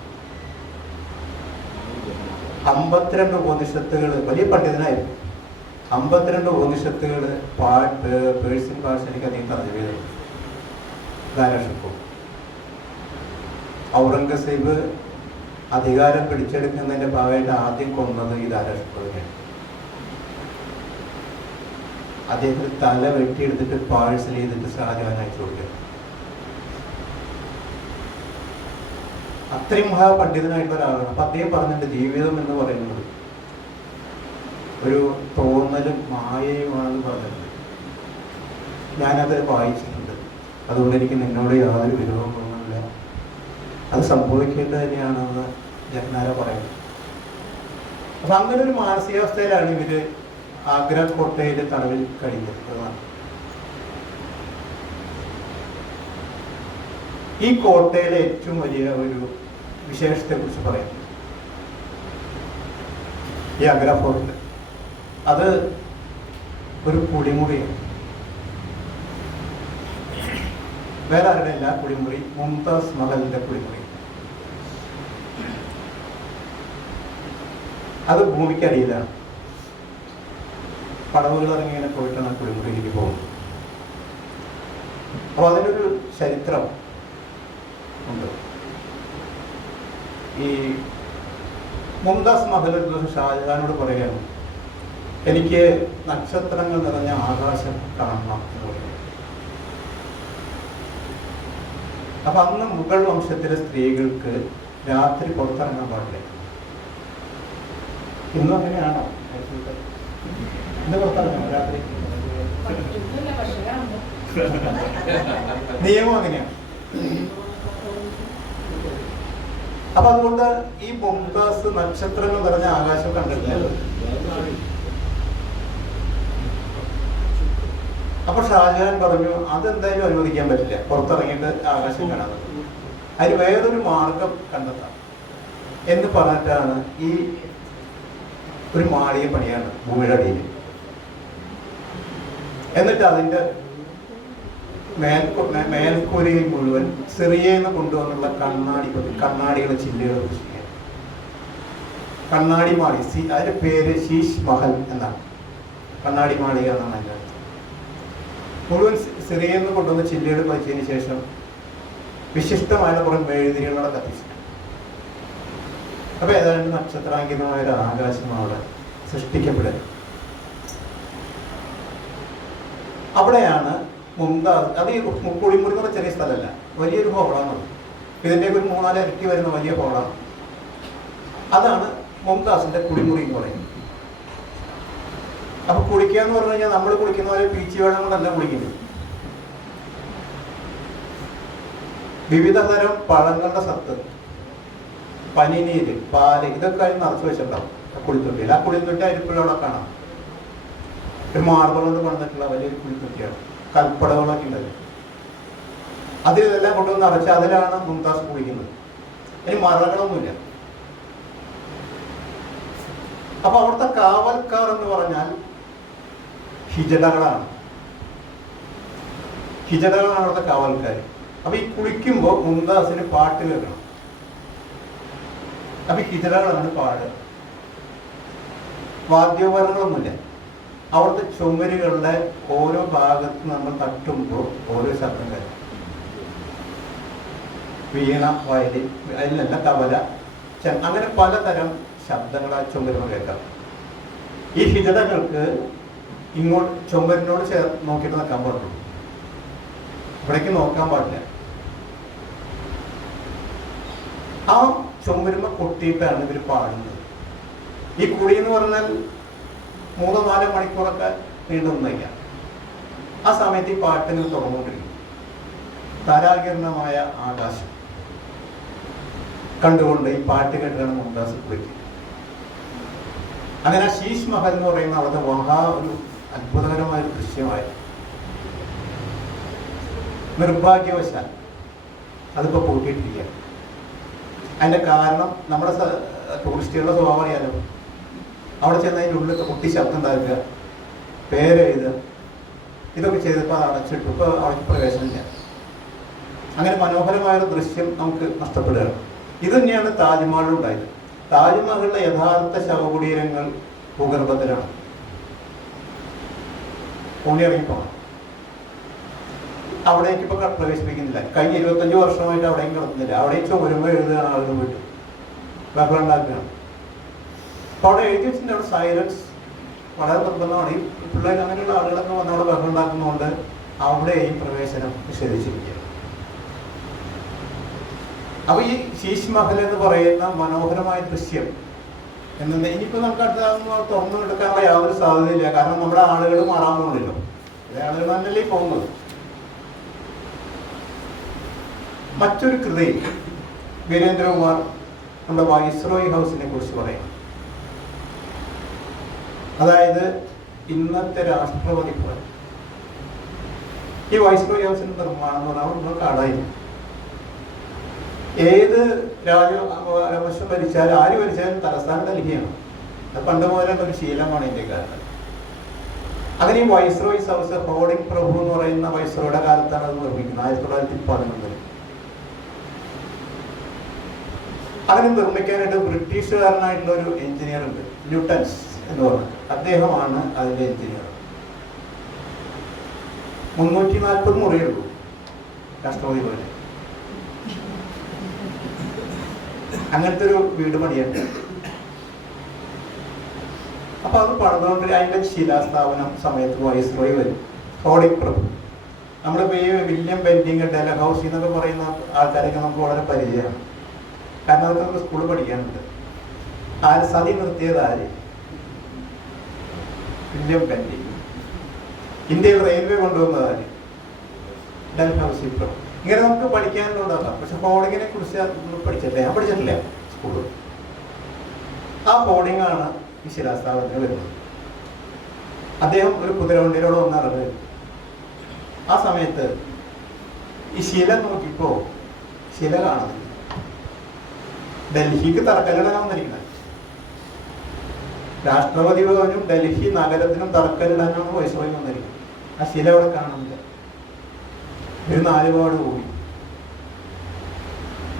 52 ഉപനിഷത്തുകൾ, വലിയ പണ്ഡിതനായിരുന്നു. 52 ഉപനിഷത്തുകൾ പേഴ്സ്യൻ ഭാഷയിലേക്ക് അദ്ദേഹം തർജ്ജമ ചെയ്തു. ദാരാ ഷിക്കോ. ഔറംഗസീബ് അധികാരം പിടിച്ചെടുക്കുന്നതിന്റെ ഭാഗമായിട്ട് ആദ്യം കൊന്നത് ഈ ദാരാ ഷിക്കോയാണ്. അദ്ദേഹത്തിന് തല വെട്ടിയെടുത്തിട്ട് പാഴ്സൽ ചെയ്തിട്ട് ഷാജഹാൻ അയച്ചു കൊടുക്കുക. അത്രയും മഹാപണ്ഡിതനായിട്ടുള്ള ഒരാളാണ്. അപ്പൊ അദ്ദേഹം പറഞ്ഞിട്ട് ജീവിതം എന്ന് പറയുന്നത് ഒരു തോന്നലും മായയുമാണെന്ന് പറഞ്ഞിട്ടുണ്ട്. ഞാനത് വായിച്ചിട്ടുണ്ട്. അതുകൊണ്ട് എനിക്ക് നിന്നോട് യാതൊരു വിരോധമൊന്നുമില്ല, അത് സംഭവിക്കേണ്ടത് തന്നെയാണെന്ന് ജഗ്നാര പറയുന്നത്. അപ്പൊ അങ്ങനെ ഒരു മാനസികാവസ്ഥയിലാണ് ഇവര് ആഗ്ര കോട്ടയിലെ തടവിൽ കഴിഞ്ഞത്. ഈ കോട്ടയിലെ ഏറ്റവും വലിയ ഒരു വിശേഷത്തെ കുറിച്ച് പറയാം. ഈ ആഗ്ര ഫോർട്ട് അത് ഒരു കുളിമുറിയാണ്. വേറെ ആരുടെ അല്ല കുളിമുറി, മുംതാസ് മഹലിന്റെ കുളിമുറി. അത് ഭൂമിക്കടിയിലാണ്. പടവുകൾ ഇറങ്ങി ഇങ്ങനെ പോയിട്ടാണ് കുളിമുറിയിലേക്ക് പോകുന്നത്. അപ്പോൾ അതിനൊരു ചരിത്രം ഉണ്ട്. ഈ മുംതാസ് മഹൽ ഷാജഹാനോട് പറയുകയാണ്, എനിക്ക് നക്ഷത്രങ്ങൾ നിറഞ്ഞ ആകാശം കാണണം എന്ന് പറയുന്നത്. അപ്പൊ അന്ന് മുഗൾ വംശത്തിലെ സ്ത്രീകൾക്ക് രാത്രി പുറത്തിറങ്ങാൻ പാടില്ല. ഇന്നും അങ്ങനെയാണോ? ഇന്ന് പുറത്തിറങ്ങണം രാത്രി? നിയമം അങ്ങനെയാണ്. അപ്പൊ അതുകൊണ്ട് ഈ മുംതാസ് നക്ഷത്രങ്ങൾ നിറഞ്ഞ ആകാശം കണ്ടിട്ടില്ല. അപ്പൊ ഷാജഹാൻ പറഞ്ഞു, അതെന്തായാലും അനുവദിക്കാൻ പറ്റില്ല, പുറത്തിറങ്ങിയിട്ട് ആകാശം കാണാൻ. അതിന് വേറൊരു മാർഗം കണ്ടെത്താം എന്ന് പറഞ്ഞിട്ടാണ് ഈ ഒരു മാളിക പണിയാണ് ഭൂമിയുടെ അടിയിൽ. എന്നിട്ട് അതിന്റെ മേൽക്കൂരയിൽ മുഴുവൻ സിറിയയിൽ നിന്ന് കൊണ്ടുവന്നുള്ള കണ്ണാടികളെ ചില്ലുകൾ കൃഷിക്കുക. കണ്ണാടി മാളി, അതിന്റെ പേര് ശീഷ് മഹൽ എന്നാണ്. കണ്ണാടി മാളിക എന്നാണ് അതിൻ്റെ അർത്ഥം. മുഴുവൻ സിറിയയിൽ നിന്ന് കൊണ്ടുവന്ന ചില്ലുകൾ പതിച്ചതിന് ശേഷം വിശിഷ്ടമായ കുറെ മെഴുതിരികളോടെ കത്തിച്ചു. അപ്പൊ ഏതാണ്ട് നക്ഷത്രാങ്കിതമായ ഒരു ആകാശം അവിടെ സൃഷ്ടിക്കപ്പെടുക. അവിടെയാണ് മുംതാസ്, അത് ഈ കുളിമുറി എന്ന് പറഞ്ഞ ചെറിയ സ്ഥലമല്ല, വലിയൊരു ഹോളാണ്. ഇതിൻ്റെ ഒരു 3-4 ഇരട്ടി വരുന്ന വലിയ ഹോളാണ്. അതാണ് മുംതാസിന്റെ കുളിമുറി എന്ന് പറയുന്നത്. അപ്പൊ കുളിക്കുക എന്ന് പറഞ്ഞു കഴിഞ്ഞാൽ നമ്മൾ കുളിക്കുന്ന പോലെ പീച്ചി വെള്ളം കൊണ്ടല്ല കുളിക്കുന്നത്. വിവിധ തരം പഴങ്ങളുടെ സത്ത്, പനിനീര്, പാല്, ഇതൊക്കെ അതിന് നിറച്ച് വെച്ചിട്ടുണ്ടാവും കുളിത്തൊട്ടിയിൽ. ആ കുളിത്തൊട്ടി അരിപ്പുഴ അവിടെ കാണാം. ഒരു മാർബിൾ കൊണ്ട് പണിതിട്ടുള്ള വലിയൊരു കുളിത്തൊട്ടിയാണ്. കൽപ്പടകളൊക്കെ ഉണ്ടല്ലോ, അതിലെല്ലാം കൊണ്ടുവന്ന് നിറച്ച് അതിലാണ് മുംതാസ് കുളിക്കുന്നത്. ഇനി മറകളൊന്നുമില്ല. അപ്പൊ അവിടുത്തെ കാവൽക്കാർ എന്ന് പറഞ്ഞാൽ ഹിജടകളാണ്. ഹിജടകളാണ് അവിടുത്തെ കാവൽക്കാർ. അപ്പൊ ഈ കുളിക്കുമ്പോൾ മുംതാസിന് പാട്ട് കേൾക്കണം. അപ്പൊ ഹിജടകളാണ് പാടുക. വാദ്യോപകരണങ്ങളൊന്നുമില്ല. അവിടുത്തെ ചുമരുകളുടെ ഓരോ ഭാഗത്ത് നമ്മൾ തട്ടുമ്പോൾ ഓരോ ശബ്ദം കേൾക്കും. വീണ, വയലിൻ, അതിലല്ല തബല, അങ്ങനെ പലതരം ശബ്ദങ്ങൾ ആ ചുമരുകൾ കേൾക്കാം. ഈ ഹിജടകൾക്ക് ഇങ്ങോട്ട് ചുമരിനോട് നോക്കിയിട്ട് നിൽക്കാൻ പാടുള്ളൂ, ഇവിടേക്ക് നോക്കാൻ പാടില്ല. ആ ചുമരുമ കൊട്ടിയിട്ടാണ് ഇവർ പാടുന്നത്. ഈ കുളി എന്ന് പറഞ്ഞാൽ 3-4 മണിക്കൂറൊക്കെ നീണ്ടുനിന്നില്ല. ആ സമയത്ത് ഈ പാട്ടിന് തുറന്നുകൊണ്ടിരിക്കും. താരാകിരണമായ ആകാശം കണ്ടുകൊണ്ട് ഈ പാട്ട് കേട്ടാണ് മുംതാസ് കുളിക്കുക. അങ്ങനെ ആ ശീഷ് മഹൽ എന്ന് പറയുന്ന അവിടുത്തെ ഒരു അത്ഭുതകരമായ ഒരു ദൃശ്യമായി. നിർഭാഗ്യവശാൽ അതിപ്പോ പൂട്ടിയിട്ടിരിക്കുക. അതിന്റെ കാരണം നമ്മുടെ ടൂറിസ്റ്റുകളുടെ സ്വഭാവം അറിയാലോ. അവിടെ ചെന്ന് അതിൻ്റെ ഉള്ളിൽ കുട്ടി ശബ്ദം ഉണ്ടാക്കുക, പേരെഴുതുക, ഇതൊക്കെ ചെയ്തപ്പോൾ അത് അടച്ചിട്ടു. ഇപ്പോൾ അവിടെ പ്രവേശനമില്ല. അങ്ങനെ മനോഹരമായൊരു ദൃശ്യം നമുക്ക് നഷ്ടപ്പെടുകയാണ്. ഇത് തന്നെയാണ് താജ്മഹലിൽ ഉണ്ടായത്. താജ്മഹലിന്റെ യഥാർത്ഥ ശവകുടീരങ്ങൾ ഭൂഗർഭത്തിലാണ്. പുള്ളി ഇറങ്ങിപ്പോണം. അവിടേക്ക് ഇപ്പൊ പ്രവേശിപ്പിക്കുന്നില്ല. കഴിഞ്ഞ 25 വർഷമായിട്ട് അവിടെയും കിടക്കുന്നില്ല. അവിടെയും ചുമരുമ്പോൾ എഴുതുകയാണ് ആളുകൾ പോയിട്ട് ബഹളം ഉണ്ടാക്കുകയാണ്. അപ്പൊ അവിടെ എഴുതി വെച്ചിട്ടുണ്ട്, അവിടെ സൈലൻസ് വളരെ നിർബന്ധമാണ്. ഈ പിള്ളേർ അങ്ങനെയുള്ള ആളുകളൊക്കെ വന്ന് അവിടെ ബഹളം ഉണ്ടാക്കുന്നതുകൊണ്ട് അവിടെയും പ്രവേശനം നിഷേധിച്ചിരിക്കുകയാണ്. അപ്പൊ ഈ ശീശ് മഹൽ എന്ന് പറയുന്ന മനോഹരമായ ദൃശ്യം എന്നെ ഇനിയിപ്പോ നമുക്ക് അടുത്ത തുറന്നു എടുക്കാനുള്ള യാതൊരു സാധ്യതയില്ല. കാരണം നമ്മുടെ ആളുകൾ മാറാൻ പോകുന്നില്ലല്ലോ, ആളുകൾ തന്നെയല്ലേ പോകുന്നത്. മറ്റൊരു കൃതി വീരേന്ദ്രകുമാർ നമ്മുടെ വൈസ്രോയി ഹൗസിനെ കുറിച്ച് പറയും. അതായത് ഇന്നത്തെ രാഷ്ട്രപതി ഭവൻ. ഈ വൈസ്രോയി ഹൗസിന്റെ നിർമ്മാണം എന്ന് പറഞ്ഞാൽ നമ്മൾ കാടായിരുന്നു. ഏത് രാജവംശം ഭരിച്ചാലും ആര് ഭരിച്ചാലും തലസ്ഥാനം ഡൽഹിയാണ്. അത് പണ്ട് മുതലുള്ള ഒരു ശീലമാണ് ഇന്ത്യക്കാരുടെ. അങ്ങനെ ഈ വൈസ്രോയിസ് ഹൗസ് ഹോർഡിംഗ് പ്രഭു എന്ന് പറയുന്ന വൈസ്രോയുടെ കാലത്താണ് അത് നിർമ്മിക്കുന്നത്, 1911. അങ്ങനെ നിർമ്മിക്കാനായിട്ട് ബ്രിട്ടീഷുകാരനായിട്ടുള്ള ഒരു എഞ്ചിനീയർ ഉണ്ട്, ന്യൂട്ടൻസ് എന്ന് പറഞ്ഞത്. അദ്ദേഹമാണ് അതിന്റെ എഞ്ചിനീയർ. 340 മുറിയുള്ളൂ രാഷ്ട്രപതി പോലെ. അങ്ങനത്തെ ഒരു വീട് പണിയുണ്ട്. അപ്പൊ അത് പണിതുകൊണ്ട് അതിന്റെ ശിലാസ്ഥാപനം സമയത്ത് വൈസ്രോയി വരും, ഹോർഡിംഗ് പ്രഭു. നമ്മളിപ്പോ ഈ വില്യം ബെന്റിങ്, ഡെലഹൌസി എന്നൊക്കെ പറയുന്ന ആൾക്കാരൊക്കെ നമുക്ക് വളരെ പരിചയമാണ്. കാരണം അതൊക്കെ നമുക്ക് സ്കൂളിൽ പഠിക്കാനുണ്ട്. ആര് സതി നിർത്തിയത്? ആര്? വില്യം ബെന്റിങ്. ഇന്ത്യയിൽ റെയിൽവേ കൊണ്ടുവന്നത് ആര്? ഡെൽഹൌസി പ്രഭു. ഇങ്ങനെ നമുക്ക് പഠിക്കാനുള്ളതാക്കാം. പക്ഷെ ഹോർഡിങ്ങിനെ കുറിച്ച് പഠിച്ചിട്ടില്ല, ഞാൻ പഠിച്ചിട്ടില്ല സ്കൂളിൽ. ആ ഹോർഡിംഗ് ആണ് ഈ ശിലാസ്ഥാപനത്തിന് വരുന്നത്. അദ്ദേഹം ഒരു കുതിരവണ്ടിയിലൂടെ വന്നിറങ്ങി. ആ സമയത്ത് ഈ ശില നോക്കിയപ്പോ ശില കാണുന്നില്ല. ഡൽഹിക്ക് തറക്കല്ലിടാൻ വന്നിരിക്കുന്നത്. രാഷ്ട്രപതി ഭവനും ഡൽഹി നഗരത്തിനും തറക്കല്ലിടാനാണ് വൈസ്രോയി വന്നിരിക്കുന്നത്. ആ ശില അവിടെ കാണുന്നില്ല. ഒരു 4 പാട് കൂടി.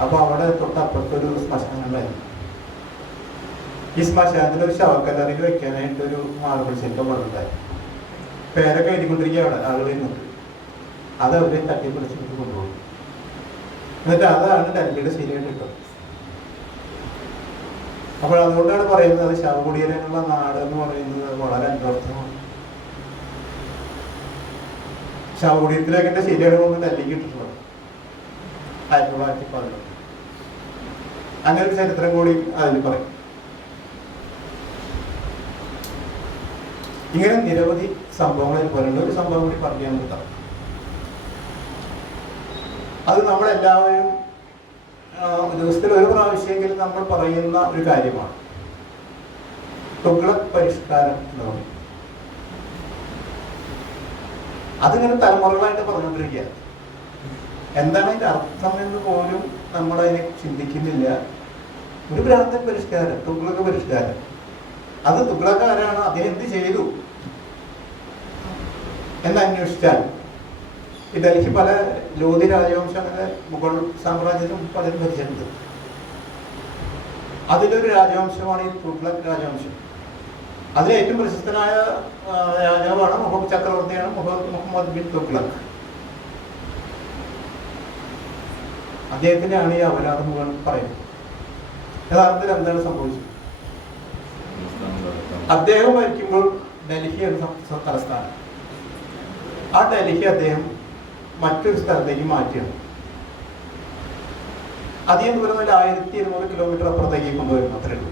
അപ്പൊ അവിടെ തൊട്ടപ്പുറത്തൊരു ശ്മശാനം ഉണ്ടായിരുന്നു. ഈ ശ്മശാനത്തിൽ ഒരു ശവക്കല്ലറിൽ വെക്കാനായിട്ട് ഒരു മാർബിൾ ശില്പം ഉണ്ടായി. പേരൊക്കെ എഴുതിക്കൊണ്ടിരിക്കുക അവിടെ ആളുകളിൽ നിന്നിട്ട്. അത് അവരെ തട്ടിപ്പിടിച്ചിട്ട് കൊണ്ടുപോകും. എന്നിട്ട് അതാണ് ഡൽഹിയുടെ ശരിയായിട്ട് കിട്ടുന്നത്. അപ്പോൾ അതുകൊണ്ടാണ് പറയുന്നത് ശവകുടീരനുള്ള നാട് എന്ന് പറയുന്നത് വളരെ അന്വർത്ഥമാണ്. ശവകുടീരത്തിലേക്കിന്റെ ശരിയാണ് കൊണ്ട് ഡൽഹിക്ക് കിട്ടിട്ടുള്ളത് 1911. അങ്ങനെ ഒരു ചരിത്രം കൂടി അതിൽ പറയും. ഇങ്ങനെ നിരവധി സംഭവങ്ങളിൽ പറയുന്ന ഒരു സംഭവം കൂടി പറയാൻ നിർത്താം. അത് നമ്മളെല്ലാവരും ദിവസത്തിൽ ഒരു പ്രാവശ്യമെങ്കിലും നമ്മൾ പറയുന്ന ഒരു കാര്യമാണ്. തുഗ്ലക് പരിഷ്കാരം എന്ന് പറയും. അതിങ്ങനെ തലമുറകളായിട്ട് പറഞ്ഞുകൊണ്ടിരിക്കുക. എന്താണ് അതിന്റെ അർത്ഥം എന്ന് പോലും നമ്മളതിനെ ചിന്തിക്കുന്നില്ല. ഒരു ഭ്രാന്തൻ പരിഷ്കാരം, തുഗ്ലക് പരിഷ്കാരം. അത് തുഗ്ലക് ആരാണ്, അദ്ദേഹം എന്ത് ചെയ്തു എന്നന്വേഷിച്ചാൽ ഈ ഡൽഹി പല ലോധി രാജവംശം, അങ്ങനെ മുഗൾ സാമ്രാജ്യത്തിലും പലരും ഭരിച്ചിട്ടുണ്ട്. അതിലൊരു രാജവംശമാണ് ഈ തുഗ്ലക് രാജവംശം. അതിലെ ഏറ്റവും പ്രശസ്തനായ രാജാവാണ് മുഹമ്മദ് ചക്രവർത്തിയാണ് മുഹമ്മദ് ബിൻ തുഗ്ലക്. അദ്ദേഹത്തിനാണ് ഈ അപരാധം മുഴുവൻ പറയുന്നത്. യഥാർത്ഥത്തിൽ എന്താണ് സംഭവിച്ചത്? അദ്ദേഹം മരിക്കുമ്പോൾ ഡൽഹിയാണ് തലസ്ഥാനം. ആ ഡൽഹി അദ്ദേഹം മറ്റൊരു സ്ഥലത്തേക്ക് മാറ്റിയാണ്. അധികം ദൂരം 1200 കിലോമീറ്റർ അപ്പുറത്തേക്ക് കൊണ്ടുവരുന്നു. അത്രയേ ഉള്ളൂ.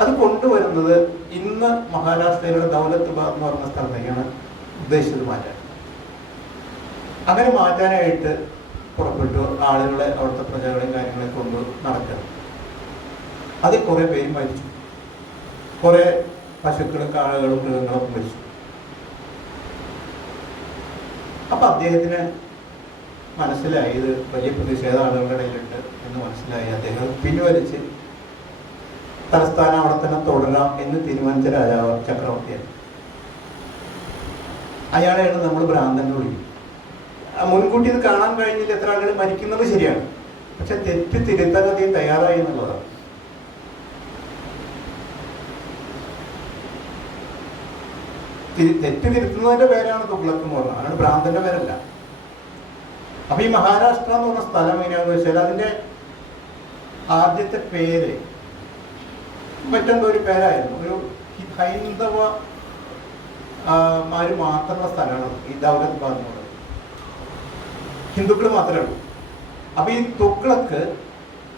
അത് കൊണ്ടുവരുന്നത് ഇന്ന് മഹാരാഷ്ട്രയിലുള്ള ദൗലത്താബാദ് എന്ന് പറഞ്ഞ സ്ഥലത്തേക്കാണ് ഉദ്ദേശിച്ചത് മാറ്റാൻ. അങ്ങനെ മാറ്റാനായിട്ട് പുറപ്പെട്ടു ആളുകളെ, അവിടുത്തെ പ്രജകളെയും കാര്യങ്ങളെ കൊണ്ട് നടക്കുക. അതിൽ കുറെ പേര് മരിച്ചു. കുറെ പശുക്കളും കാളകളും മൃഗങ്ങളും മരിച്ചു. അപ്പൊ അദ്ദേഹത്തിന് മനസ്സിലായി ഇത് വലിയ പ്രതിഷേധ ആളുകളുടെ ഇടയിലുണ്ട് എന്ന് മനസ്സിലായി. അദ്ദേഹം പിൻവലിച്ച് തലസ്ഥാനം അവിടെ തന്നെ തുടരാം എന്ന് തീരുമാനിച്ച രാജാവ് ചക്രവർത്തിയാണ്. അയാളെയാണ് നമ്മൾ ഭ്രാന്തൻ എന്ന് വിളിക്കും. മുൻകൂട്ടി ഇത് കാണാൻ കഴിഞ്ഞില്ല എത്ര ആളുകൾ മരിക്കുന്നത് ശരിയാണ്, പക്ഷെ തെറ്റ് തിരുത്താൻ അദ്ദേഹം തയ്യാറായി എന്നുള്ളതാണ്. തെറ്റ് തിരുത്തുന്നതിന്റെ പേരാണ് തുഗ്ലക് എന്ന് പറഞ്ഞത്, അതാണ് ഭ്രാന്തന്റെ പേരല്ല. അപ്പൊ ഈ മഹാരാഷ്ട്ര എന്ന് പറഞ്ഞ സ്ഥലം എങ്ങനെയാണെന്ന് വെച്ചാൽ അതിന്റെ ആദ്യത്തെ പേര് പറ്റേണ്ട ഒരു പേരായിരുന്നു. ഒരു ഹൈന്ദവ മാര് മാത്രമുള്ള സ്ഥലമാണ് ഈ ദൗലതാബാദ് എന്ന് പറയുന്നത്. ഹിന്ദുക്കൾ മാത്രമേ ഉള്ളൂ. അപ്പൊ ഈ തുഗ്ലക്ക്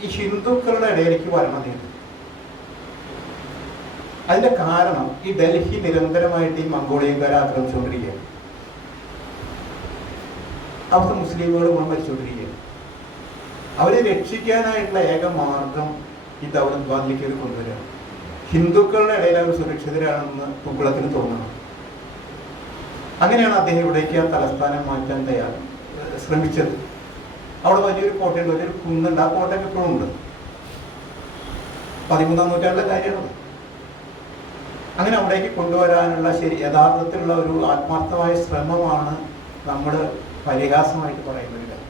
ഈ ഹിന്ദുക്കളുടെ ഇടയിലേക്ക് വരണം ചെയ്തു. അതിന്റെ കാരണം ഈ ഡൽഹി നിരന്തരമായിട്ട് ഈ മംഗോളിയൻകാരെ ആക്രമിച്ചുകൊണ്ടിരിക്കുകയാണ്. അവിടുത്തെ മുസ്ലിമുകൾ മുഴുവൻ മരിച്ചുകൊണ്ടിരിക്കുകയാണ്. അവരെ രക്ഷിക്കാനായിട്ടുള്ള ഏക മാർഗം ഈ ദൗലതാബാദിലേക്ക് അവർ കൊണ്ടുവരികയാണ്. ഹിന്ദുക്കളുടെ ഇടയിൽ അവർ സുരക്ഷിതരാണെന്ന് തുഗ്ലക്കിന് തോന്നണം. അങ്ങനെയാണ് അദ്ദേഹം ഇവിടേക്ക് ആ തലസ്ഥാനം മാറ്റാൻ ശ്രമിച്ചത്. അവിടെ വലിയൊരു കോട്ടയുണ്ട്, വലിയൊരു കുന്നുണ്ട്. ആ കോട്ടയൊക്കെ ഇപ്പോഴും ഉണ്ട്. 13-ാം നൂറ്റാണ്ടിലെ കാര്യമാണ്. അങ്ങനെ അവിടേക്ക് കൊണ്ടുവരാനുള്ള യഥാർത്ഥത്തിലുള്ള ഒരു ആത്മാർത്ഥമായ ശ്രമമാണ് നമ്മൾ പരിഹാസമായിട്ട് പറയുന്ന ഒരു കാര്യം.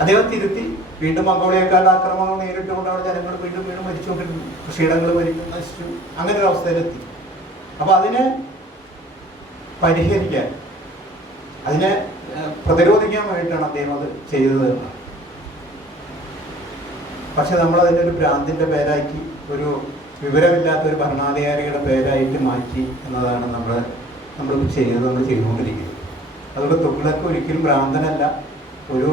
അദ്ദേഹം തിരുത്തി. വീണ്ടും മംഗോളിയക്കാരുടെ ആക്രമണം നേരിട്ടുകൊണ്ട് അവിടെ ജനങ്ങൾ വീണ്ടും വീണ്ടും മരിച്ചുകൊണ്ടിരുന്നു. കൃഷിയിടങ്ങൾ നശിച്ചു. അങ്ങനെ ഒരു അവസ്ഥയിലെത്തി. അപ്പൊ അതിനെ പരിഹരിക്കാൻ, അതിനെ പ്രതിരോധിക്കാൻ വേണ്ടിയിട്ടാണ് അദ്ദേഹം അത് ചെയ്തത് എന്നാണ്. പക്ഷെ നമ്മൾ അതിൻ്റെ ഒരു ഭ്രാന്തിൻ്റെ പേരാക്കി, ഒരു വിവരമില്ലാത്ത ഒരു ഭരണാധികാരിയുടെ പേരായിട്ട് മാറ്റി എന്നതാണ് നമ്മൾ ചെയ്തുകൊണ്ടിരിക്കുന്നത്. അതുകൊണ്ട് തുഗ്ലക്ക് ഒരിക്കലും ഭ്രാന്തനല്ല, ഒരു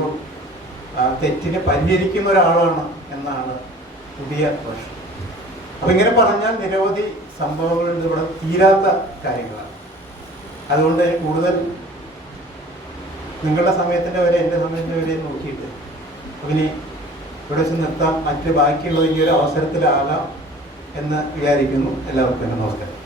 തെറ്റിനെ പരിഹരിക്കുന്ന ഒരാളാണ് എന്നാണ് പുതിയ വർഷം. അപ്പം ഇങ്ങനെ പറഞ്ഞാൽ നിരവധി സംഭവങ്ങളുണ്ട്, ഇവിടെ തീരാത്ത കാര്യങ്ങളാണ്. അതുകൊണ്ട് കൂടുതൽ നിങ്ങളുടെ സമയത്തിൻ്റെ വരെ എൻ്റെ സമയത്തിൻ്റെ വരെ നോക്കിയിട്ട് ഇനി ഇവിടെ വെച്ച് നിർത്താം. മറ്റ് ബാക്കിയുള്ള ഈ ഒരു അവസരത്തിലാകാം എന്ന് വിചാരിക്കുന്നു. എല്ലാവർക്കും നമസ്കാരം.